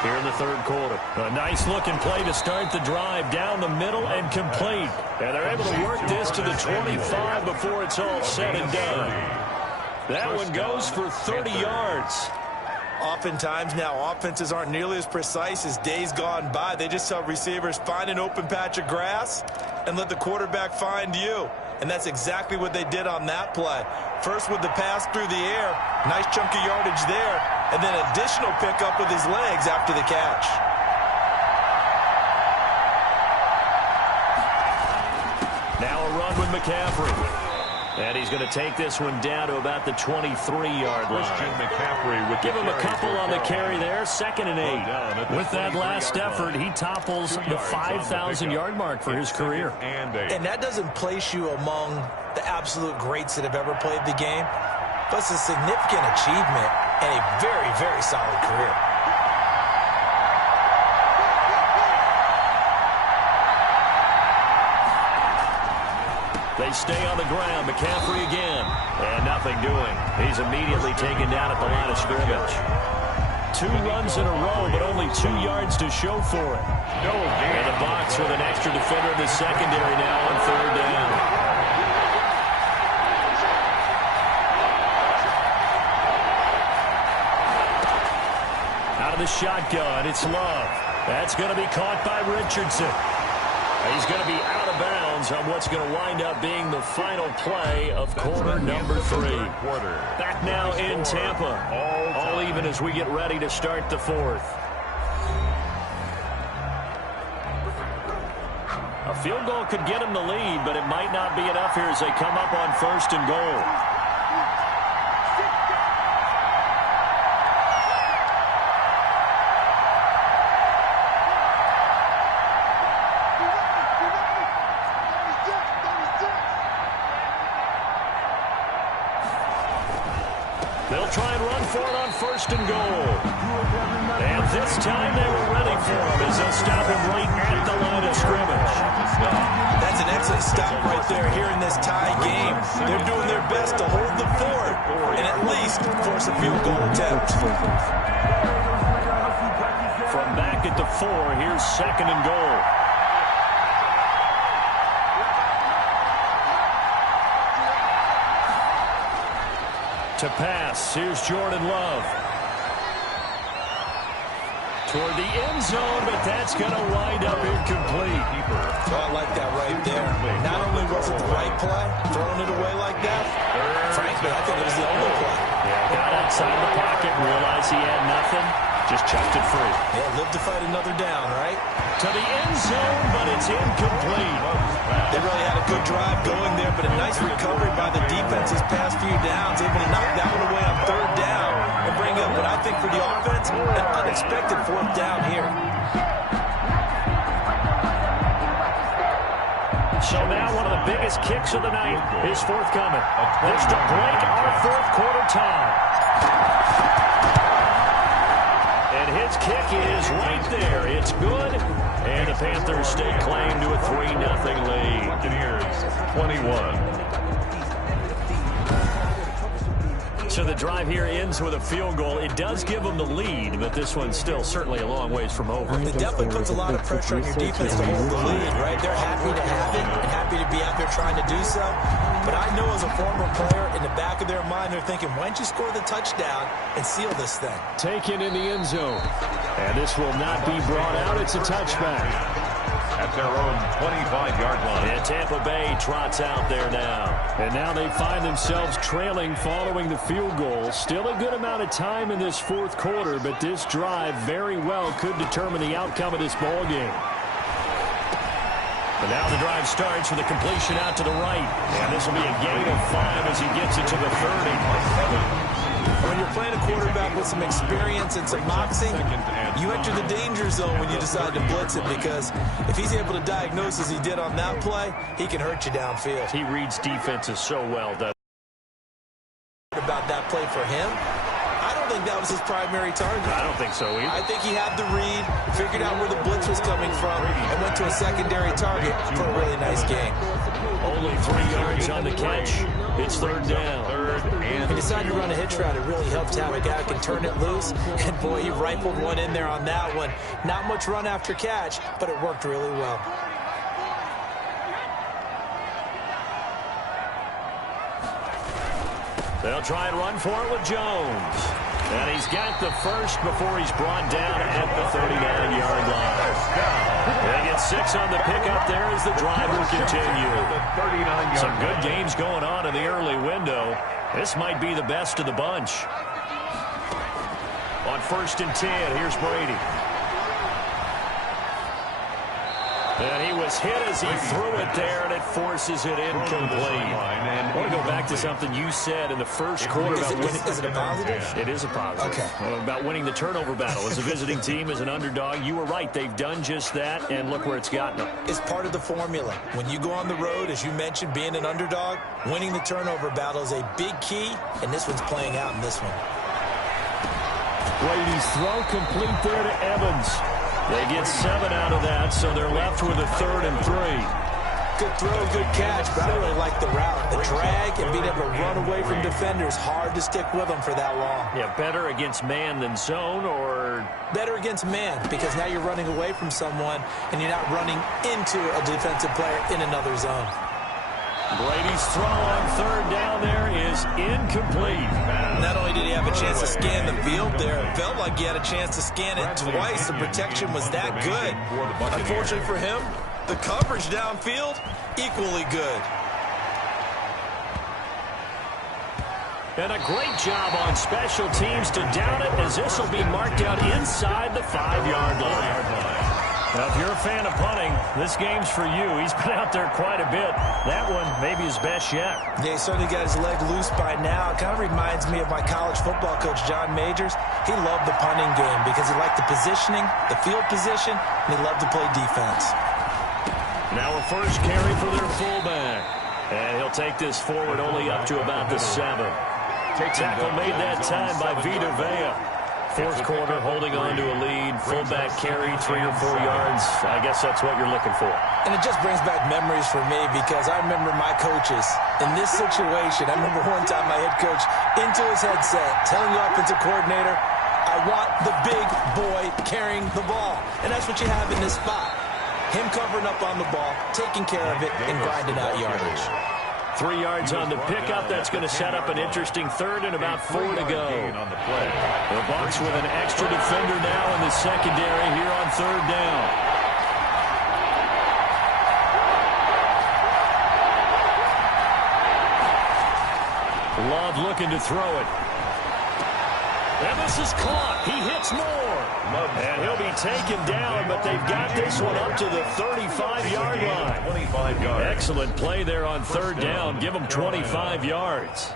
here in the third quarter. A nice-looking play to start the drive down the middle and complete. And they're able to work this to the 25 before it's all said and done. That one goes for 30 yards. Oftentimes now, offenses aren't nearly as precise as days gone by. They just tell receivers, find an open patch of grass and let the quarterback find you. And that's exactly what they did on that play. First with the pass through the air, nice chunk of yardage there, and then additional pickup with his legs after the catch. Now a run with McCaffrey. And he's going to take this one down to about the 23-yard line. Christian McCaffrey with Give him a couple on the carry there, 2nd and 8. With that last effort, he topples the 5,000-yard mark for his career. And that doesn't place you among the absolute greats that have ever played the game, but it's a significant achievement and a very, very solid career. They stay on the ground. McCaffrey again. And nothing doing. He's immediately taken down at the line of scrimmage. 2 runs in a row, but only 2 yards to show for it. In the box with an extra defender in the secondary now on 3rd down. Out of the shotgun, it's Love. That's going to be caught by Richardson. He's going to be out of bounds on what's going to wind up being the final play of quarter number 3. Back now in Tampa. All even as we get ready to start the 4th. A field goal could get him the lead, but it might not be enough here as they come up on 1st and goal. They'll try and run for it on 1st and goal. And this time they were ready for him as they'll stop him right at the line of scrimmage. That's an excellent stop right there here in this tie game. They're doing their best to hold the fort and at least force a field goal attempt. From back at the 4, here's 2nd and goal. To pass, here's Jordan Love. Toward the end zone, but that's going to wind up incomplete. Oh, I like that right there. Not only was it the right play, throwing it away like that, frankly, I think it was the only play. Yeah, got outside the pocket, realized he had nothing, just chucked it free. Yeah, live to fight another down, right? To the end zone, but it's incomplete. They really had a good drive going there, but a nice recovery by the defense his past few downs, able to knock that one away on 3rd down and bring up what I think for the offense, an unexpected 4th down here. So now one of the biggest kicks of the night is forthcoming. This to break our 4th quarter tie. And his kick is right there. It's good. And the Panthers stake claim to a 3-0 lead. Buccaneers 21. So the drive here ends with a field goal. It does give them the lead, but this one's still certainly a long ways from over. It definitely puts a lot of pressure on your defense to hold the lead, right? They're happy to have it and happy to be out there trying to do so. But I know as a former player, in the back of their mind, they're thinking, why don't you score the touchdown and seal this thing? Taken in the end zone. And this will not be brought out. It's a touchback. At their own 25-yard line. And Tampa Bay trots out there now. And now they find themselves trailing following the field goal. Still a good amount of time in this 4th quarter, but this drive very well could determine the outcome of this ball game. But now the drive starts with a completion out to the right. And this will be a gain of 5 as he gets it to the 30. When you're playing a quarterback with some experience and some moxie, you enter the danger zone when you decide to blitz him, because if he's able to diagnose as he did on that play, he can hurt you downfield. He reads defenses so well, doesn't he? About that play for him, I don't think that was his primary target. I don't think so either. I think he had the read, figured out where the blitz was coming from, and went to a secondary target for a really nice game. Only 3 yards on the catch. It's 3rd down. He decided to run a hitch route. It really helped to have a guy who can turn it loose. And, boy, he rifled one in there on that one. Not much run after catch, but it worked really well. They'll try and run for it with Jones. And he's got the first before he's brought down at the 39-yard line. They get 6 on the pickup there as the drive will continue. Some good games going on in the early window. This might be the best of the bunch. On 1st and 10, here's Brady. And he was hit as he threw it there, and it forces it incomplete. I want to go back to something you said in the first quarter. Is it a positive? It is a positive. Okay. About winning the turnover battle. As a visiting team, as an underdog, you were right. They've done just that, and look where it's gotten them. It's part of the formula. When you go on the road, as you mentioned, being an underdog, winning the turnover battle is a big key, and this one's playing out in this one. Brady's throw complete there to Evans. They get 7 out of that, so they're left with a 3rd and 3. Good throw, good catch, but I really like the route. The drag and being able to run away from defenders, hard to stick with them for that long. Yeah, better against man than zone, or? Better against man, because now you're running away from someone and you're not running into a defensive player in another zone. Brady's throw on third down there is incomplete. Not only did he have a chance to scan the field there, it felt like he had a chance to scan it twice. The protection was that good. Unfortunately for him, the coverage downfield, equally good. And a great job on special teams to down it, as this will be marked out inside the 5-yard line. Now, if you're a fan of punting, this game's for you. He's been out there quite a bit. That one maybe his best yet. Yeah, he certainly got his leg loose by now. It kind of reminds me of my college football coach, John Majors. He loved the punting game because he liked the positioning, the field position, and he loved to play defense. Now a first carry for their fullback. And he'll take this forward only up to about the 7. Tackle made that time by Vita Vea. Fourth quarter, holding on to a lead. Fullback carry, 3 or 4 yards. I guess that's what you're looking for. And it just brings back memories for me because I remember my coaches in this situation. I remember one time my head coach into his headset telling the offensive coordinator, I want the big boy carrying the ball. And that's what you have in this spot. Him covering up on the ball, taking care of it, and grinding out yardage. 3 yards on the pickup. That's going to set up an interesting third and about 4 to go. The Bucs with an extra defender now in the secondary here on third down. Love looking to throw it. And this is caught. He hits more. And he'll be taken down, but they've got this one up to the 35-yard line. Excellent play there on third down. Give them 25 yards.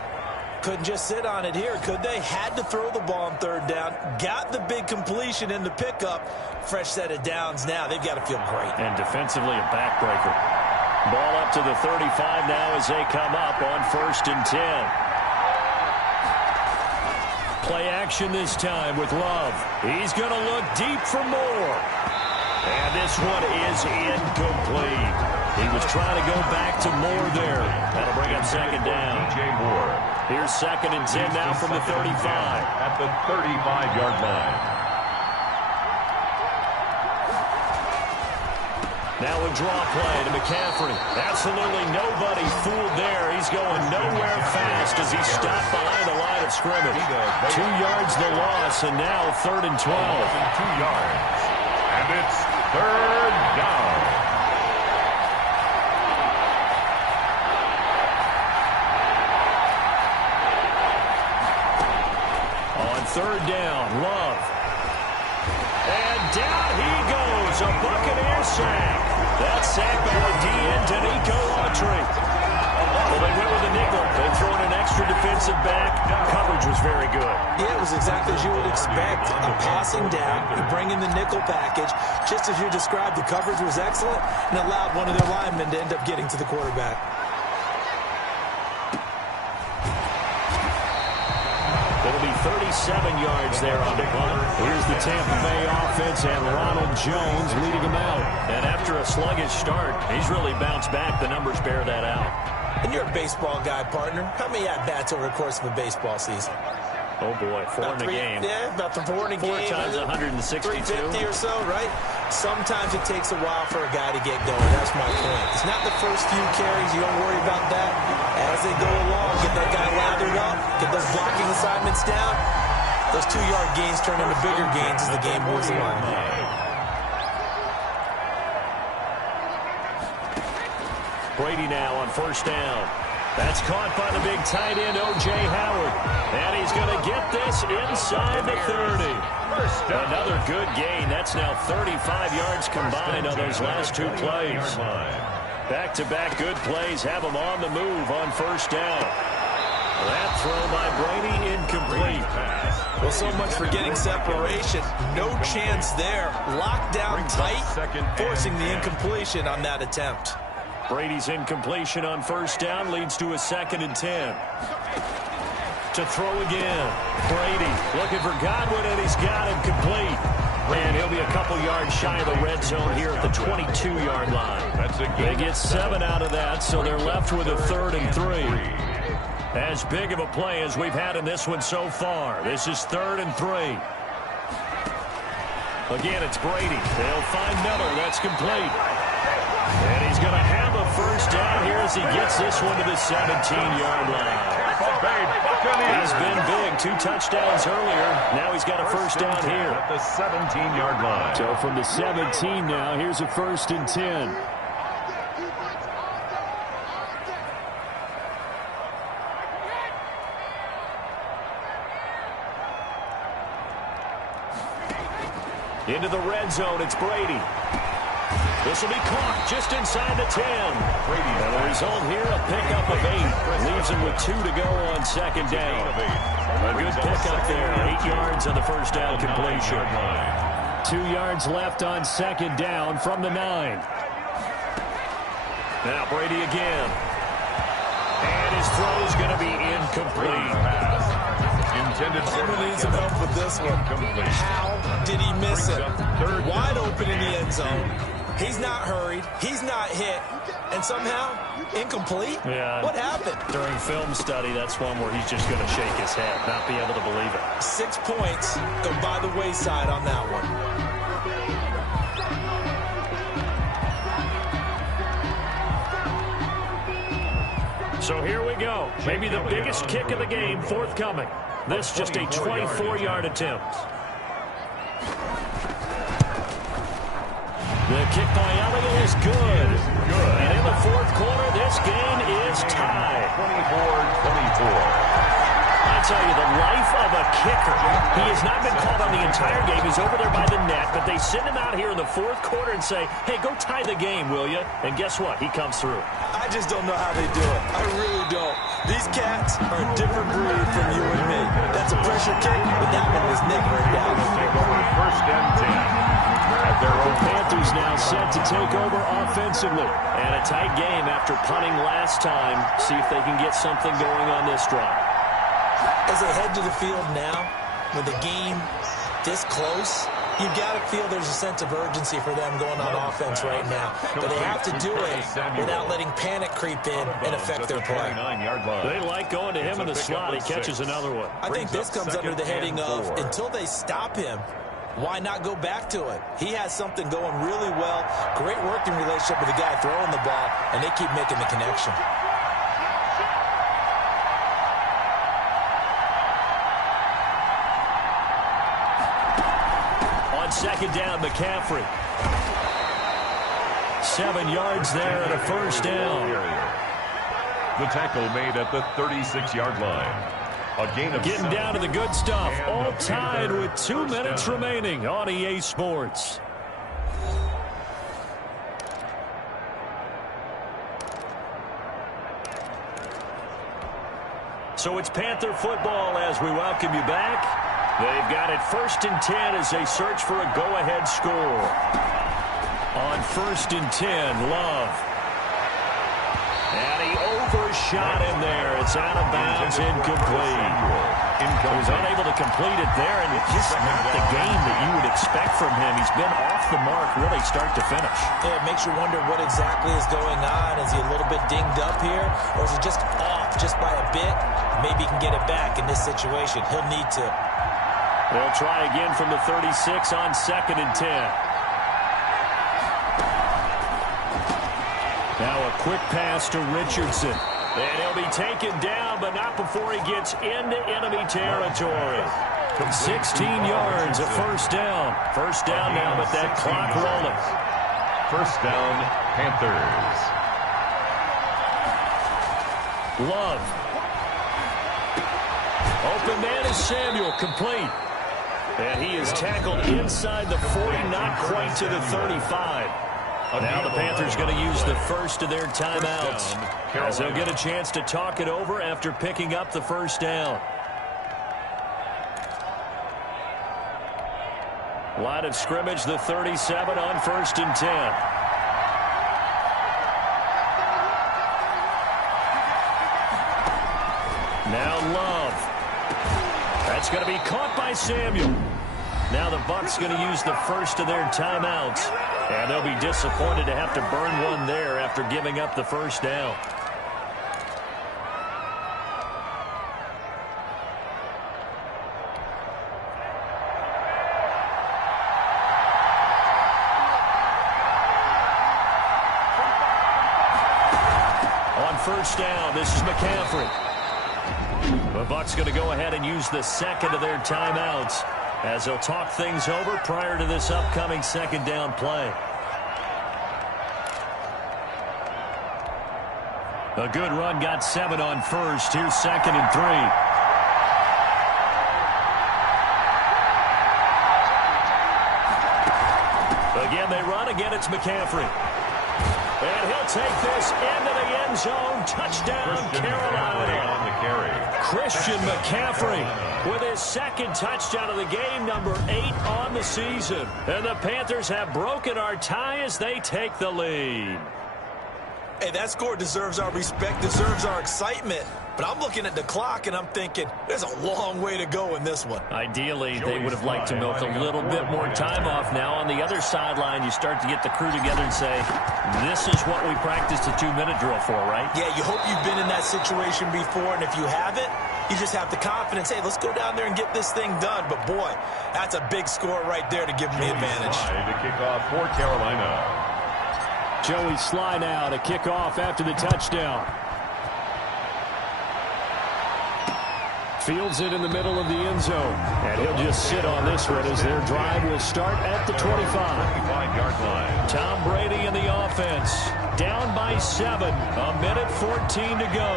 Couldn't just sit on it here, could they? Had to throw the ball on third down. Got the big completion in the pickup. Fresh set of downs now. They've got to feel great. And defensively, a backbreaker. Ball up to the 35 now as they come up on 1st and 10. Play action this time with Love. He's going to look deep for more. And this one is incomplete. He was trying to go back to Moore there. That'll bring up second down. Here's 2nd and 10 now from the 35. At the 35-yard line. Now a draw play to McCaffrey. Absolutely nobody fooled there. He's going nowhere fast as he stopped behind the line of scrimmage. 2 yards the loss, and now 3rd and 12. 2 yards. And it's 3rd down. On 3rd down, Love. And down he goes. A Buccaneer sack. That sack by the DN to Nico Autry. Well, they went with a nickel. They threw in an extra defensive back. Coverage was very good. Yeah, it was exactly as you would expect. A passing down. You bring in the nickel package. Just as you described, the coverage was excellent and allowed one of their linemen to end up getting to the quarterback. It'll be 37 yards there on the punt. Here's the Tampa Bay offense and Ronald Jones leading them out. And after a sluggish start, he's really bounced back. The numbers bear that out. And you're a baseball guy, partner. How many at-bats over the course of a baseball season? Oh, boy, 4 in a game. Yeah, about the 4 in a game. 4 times 162. 350 or so, right? Sometimes it takes a while for a guy to get going. That's my point. It's not the first few carries. You don't worry about that. As they go along, get that guy lathered up, get those blocking assignments down. Those 2-yard gains turn into bigger gains as the game moves along. Brady now on 1st down. That's caught by the big tight end, O.J. Howard. And he's going to get this inside the 30. Another good gain. That's now 35 yards combined on those last 2 plays. Back-to-back good plays have them on the move on 1st down. That throw by Brady incomplete. Well, so much for getting separation. No chance there. Locked down tight, forcing the incompletion on that attempt. Brady's incompletion on 1st down leads to a 2nd and 10. To throw again. Brady looking for Godwin, and he's got him complete. And he'll be a couple yards shy of the red zone here at the 22-yard line. They get 7 out of that, so they're left with a 3rd and 3. As big of a play as we've had in this one so far. This is 3rd and 3. Again, it's Brady. They'll find Miller. That's complete. And he's going to have a first down here as he gets this one to the 17-yard line. He's been big. 2 touchdowns earlier. Now he's got a first down here. At the 17-yard line. So from the 17 now, here's a 1st and 10. Into the red zone, it's Brady. This will be caught just inside the 10. And the result here, a pickup of 8. Leaves him with 2 to go on 2nd down. A good pickup there. 8 yards on the first down completion. 2 yards left on 2nd down from the 9. Now Brady again. And his throw is going to be incomplete. Intended for needs some help with this one. How did he miss it? Wide open in the end zone. He's not hurried. He's not hit. And somehow, incomplete? Yeah. What happened? During film study, that's one where he's just going to shake his head, not be able to believe it. 6 points go by the wayside on that one. So here we go. Maybe the biggest kick of the game forthcoming. This just a 24-yard attempt. The kick by Elliott is good. And in the 4th quarter, this game is tied. 24-24. I tell you, the life of a kicker. He has not been called on the entire game. He's over there by the net, but they send him out here in the 4th quarter and say, hey, go tie the game, will you? And guess what? He comes through. I just don't know how they do it. I really don't. These cats are a different breed from you and me. That's a pressure kick, but that one was never in doubt. Take over 1st and 10. At their own Panthers now set to take over offensively. And a tight game after punting last time. See if they can get something going on this drive. As they head to the field now, with the game this close, you've got to feel there's a sense of urgency for them going on offense right now. But they have to do it without letting panic creep in and affect their play. They like going to him in the slot. He catches another one. I think this comes under the heading of, until they stop him, why not go back to it? He has something going really well. Great working relationship with the guy throwing the ball, and they keep making the connection. On 2nd down, McCaffrey. 7 yards there and a first down. The tackle made at the 36-yard line. A gain of Getting 7. down to the good stuff. All tied with 2 minutes remaining on EA Sports. So it's Panther football as we welcome you back. They've got it 1st and 10 as they search for a go-ahead score. On 1st and 10, Love. And he overshot him there. It's out of bounds, incomplete. He was unable to complete it there, and just not the game that you would expect from him. He's been off the mark really start to finish. Yeah, it makes you wonder what exactly is going on. Is he a little bit dinged up here, or is he just off just by a bit? Maybe he can get it back in this situation. He'll need to. They'll try again from the 36 on 2nd and 10. Now a quick pass to Richardson. And he'll be taken down, but not before he gets into enemy territory. 16 yards, a first down. First down now, but that clock rolling. First down, Panthers. Love. Open man is Samuel, complete. And he is tackled inside the 40, not quite to the 35. Now the Panthers going to use the first of their timeouts as they'll get a chance to talk it over after picking up the first down. Line of scrimmage, the 37 on 1st and 10. Now Love. That's going to be caught by Samuel. Now the Bucs going to use the first of their timeouts. And they'll be disappointed to have to burn one there after giving up the first down. On first down, this is McCaffrey. The Bucs going to go ahead and use the second of their timeouts as they'll talk things over prior to this upcoming second down play. A good run, got 7 on first. Here's 2nd and 3. Again, they run. Again, it's McCaffrey. And he'll take this into the end zone. Touchdown, Carolina. On the carry. Christian McCaffrey with his 2nd touchdown of the game, number 8 on the season. And the Panthers have broken our tie as they take the lead. Hey, that score deserves our respect, deserves our excitement. But I'm looking at the clock, and I'm thinking there's a long way to go in this one. Ideally, they would have liked to milk a little bit more time off. Now, on the other sideline, you start to get the crew together and say, this is what we practiced a 2-minute drill for, right? Yeah, you hope you've been in that situation before, and if you haven't, you just have the confidence, hey, let's go down there and get this thing done. But, boy, that's a big score right there to give them the advantage. To kick off for Carolina. Joey Sly now to kick off after the touchdown. Fields it in the middle of the end zone. And he'll just sit on this one as their drive will start at the 25-yard line. Tom Brady in the offense. Down by 7. 1:14 to go.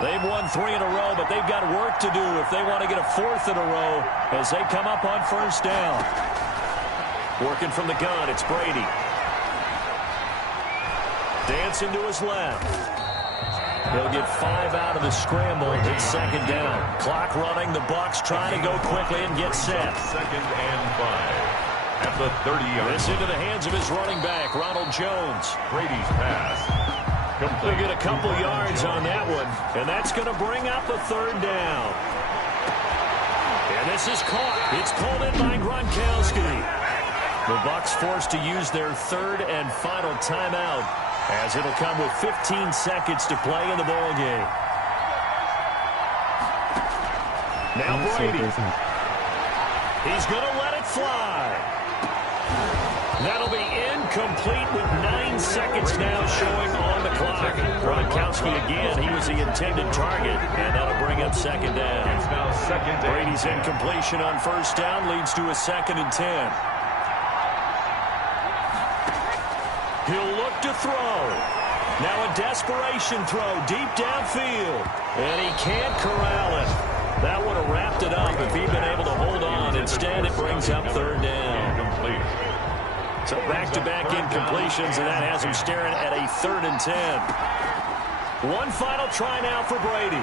They've won 3 in a row, but they've got work to do if they want to get a 4th in a row as they come up on first down. Working from the gun, it's Brady. Dancing to his left. He'll get 5 out of the scramble. It's 2nd down. Clock running. The Bucs trying to go quickly and get set. 2nd and 5. At the 30-yard line. This into the hands of his running back, Ronald Jones. Brady's pass. He'll get a couple yards on that one. And that's going to bring up a 3rd down. And this is caught. It's pulled in by Gronkowski. The Bucs forced to use their 3rd and final timeout, as it'll come with 15 seconds to play in the ball game. Now Brady. He's going to let it fly. That'll be incomplete with 9 seconds now showing on the clock. Gronkowski again. He was the intended target, and that'll bring up 2nd down. It's now 2nd down. Brady's incompletion on first down leads to a 2nd and 10. He'll look to throw. Now a desperation throw deep downfield. And he can't corral it. That would have wrapped it up if he'd been able to hold on. Instead, it brings up 3rd down. So back-to-back incompletions, and that has him staring at a 3rd and 10. One final try now for Brady.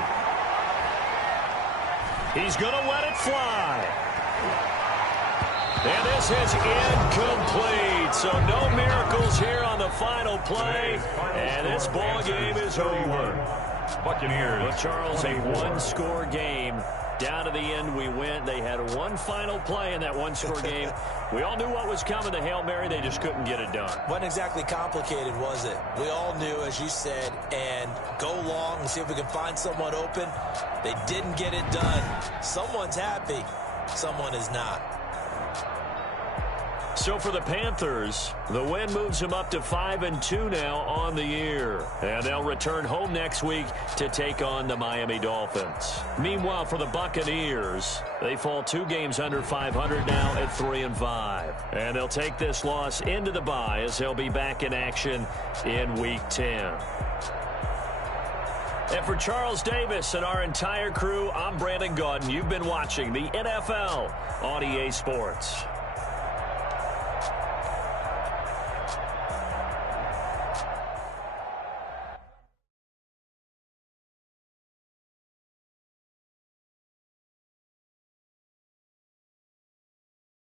He's going to let it fly. And this is incomplete. So no miracles here on the final play. And this ball game is over. Buccaneers. Well, Charles, a one-score game. Down to the end, we went. They had one final play in that one-score game. We all knew what was coming, the Hail Mary. They just couldn't get it done. Wasn't exactly complicated, was it? We all knew, as you said, and go long and see if we can find someone open. They didn't get it done. Someone's happy. Someone is not. So for the Panthers, the win moves them up to 5-2 now on the year. And they'll return home next week to take on the Miami Dolphins. Meanwhile, for the Buccaneers, they fall 2 games under 500 now at 3-5. And they'll take this loss into the bye as they'll be back in action in Week 10. And for Charles Davis and our entire crew, I'm Brandon Gaudin. You've been watching the NFL on EA Sports.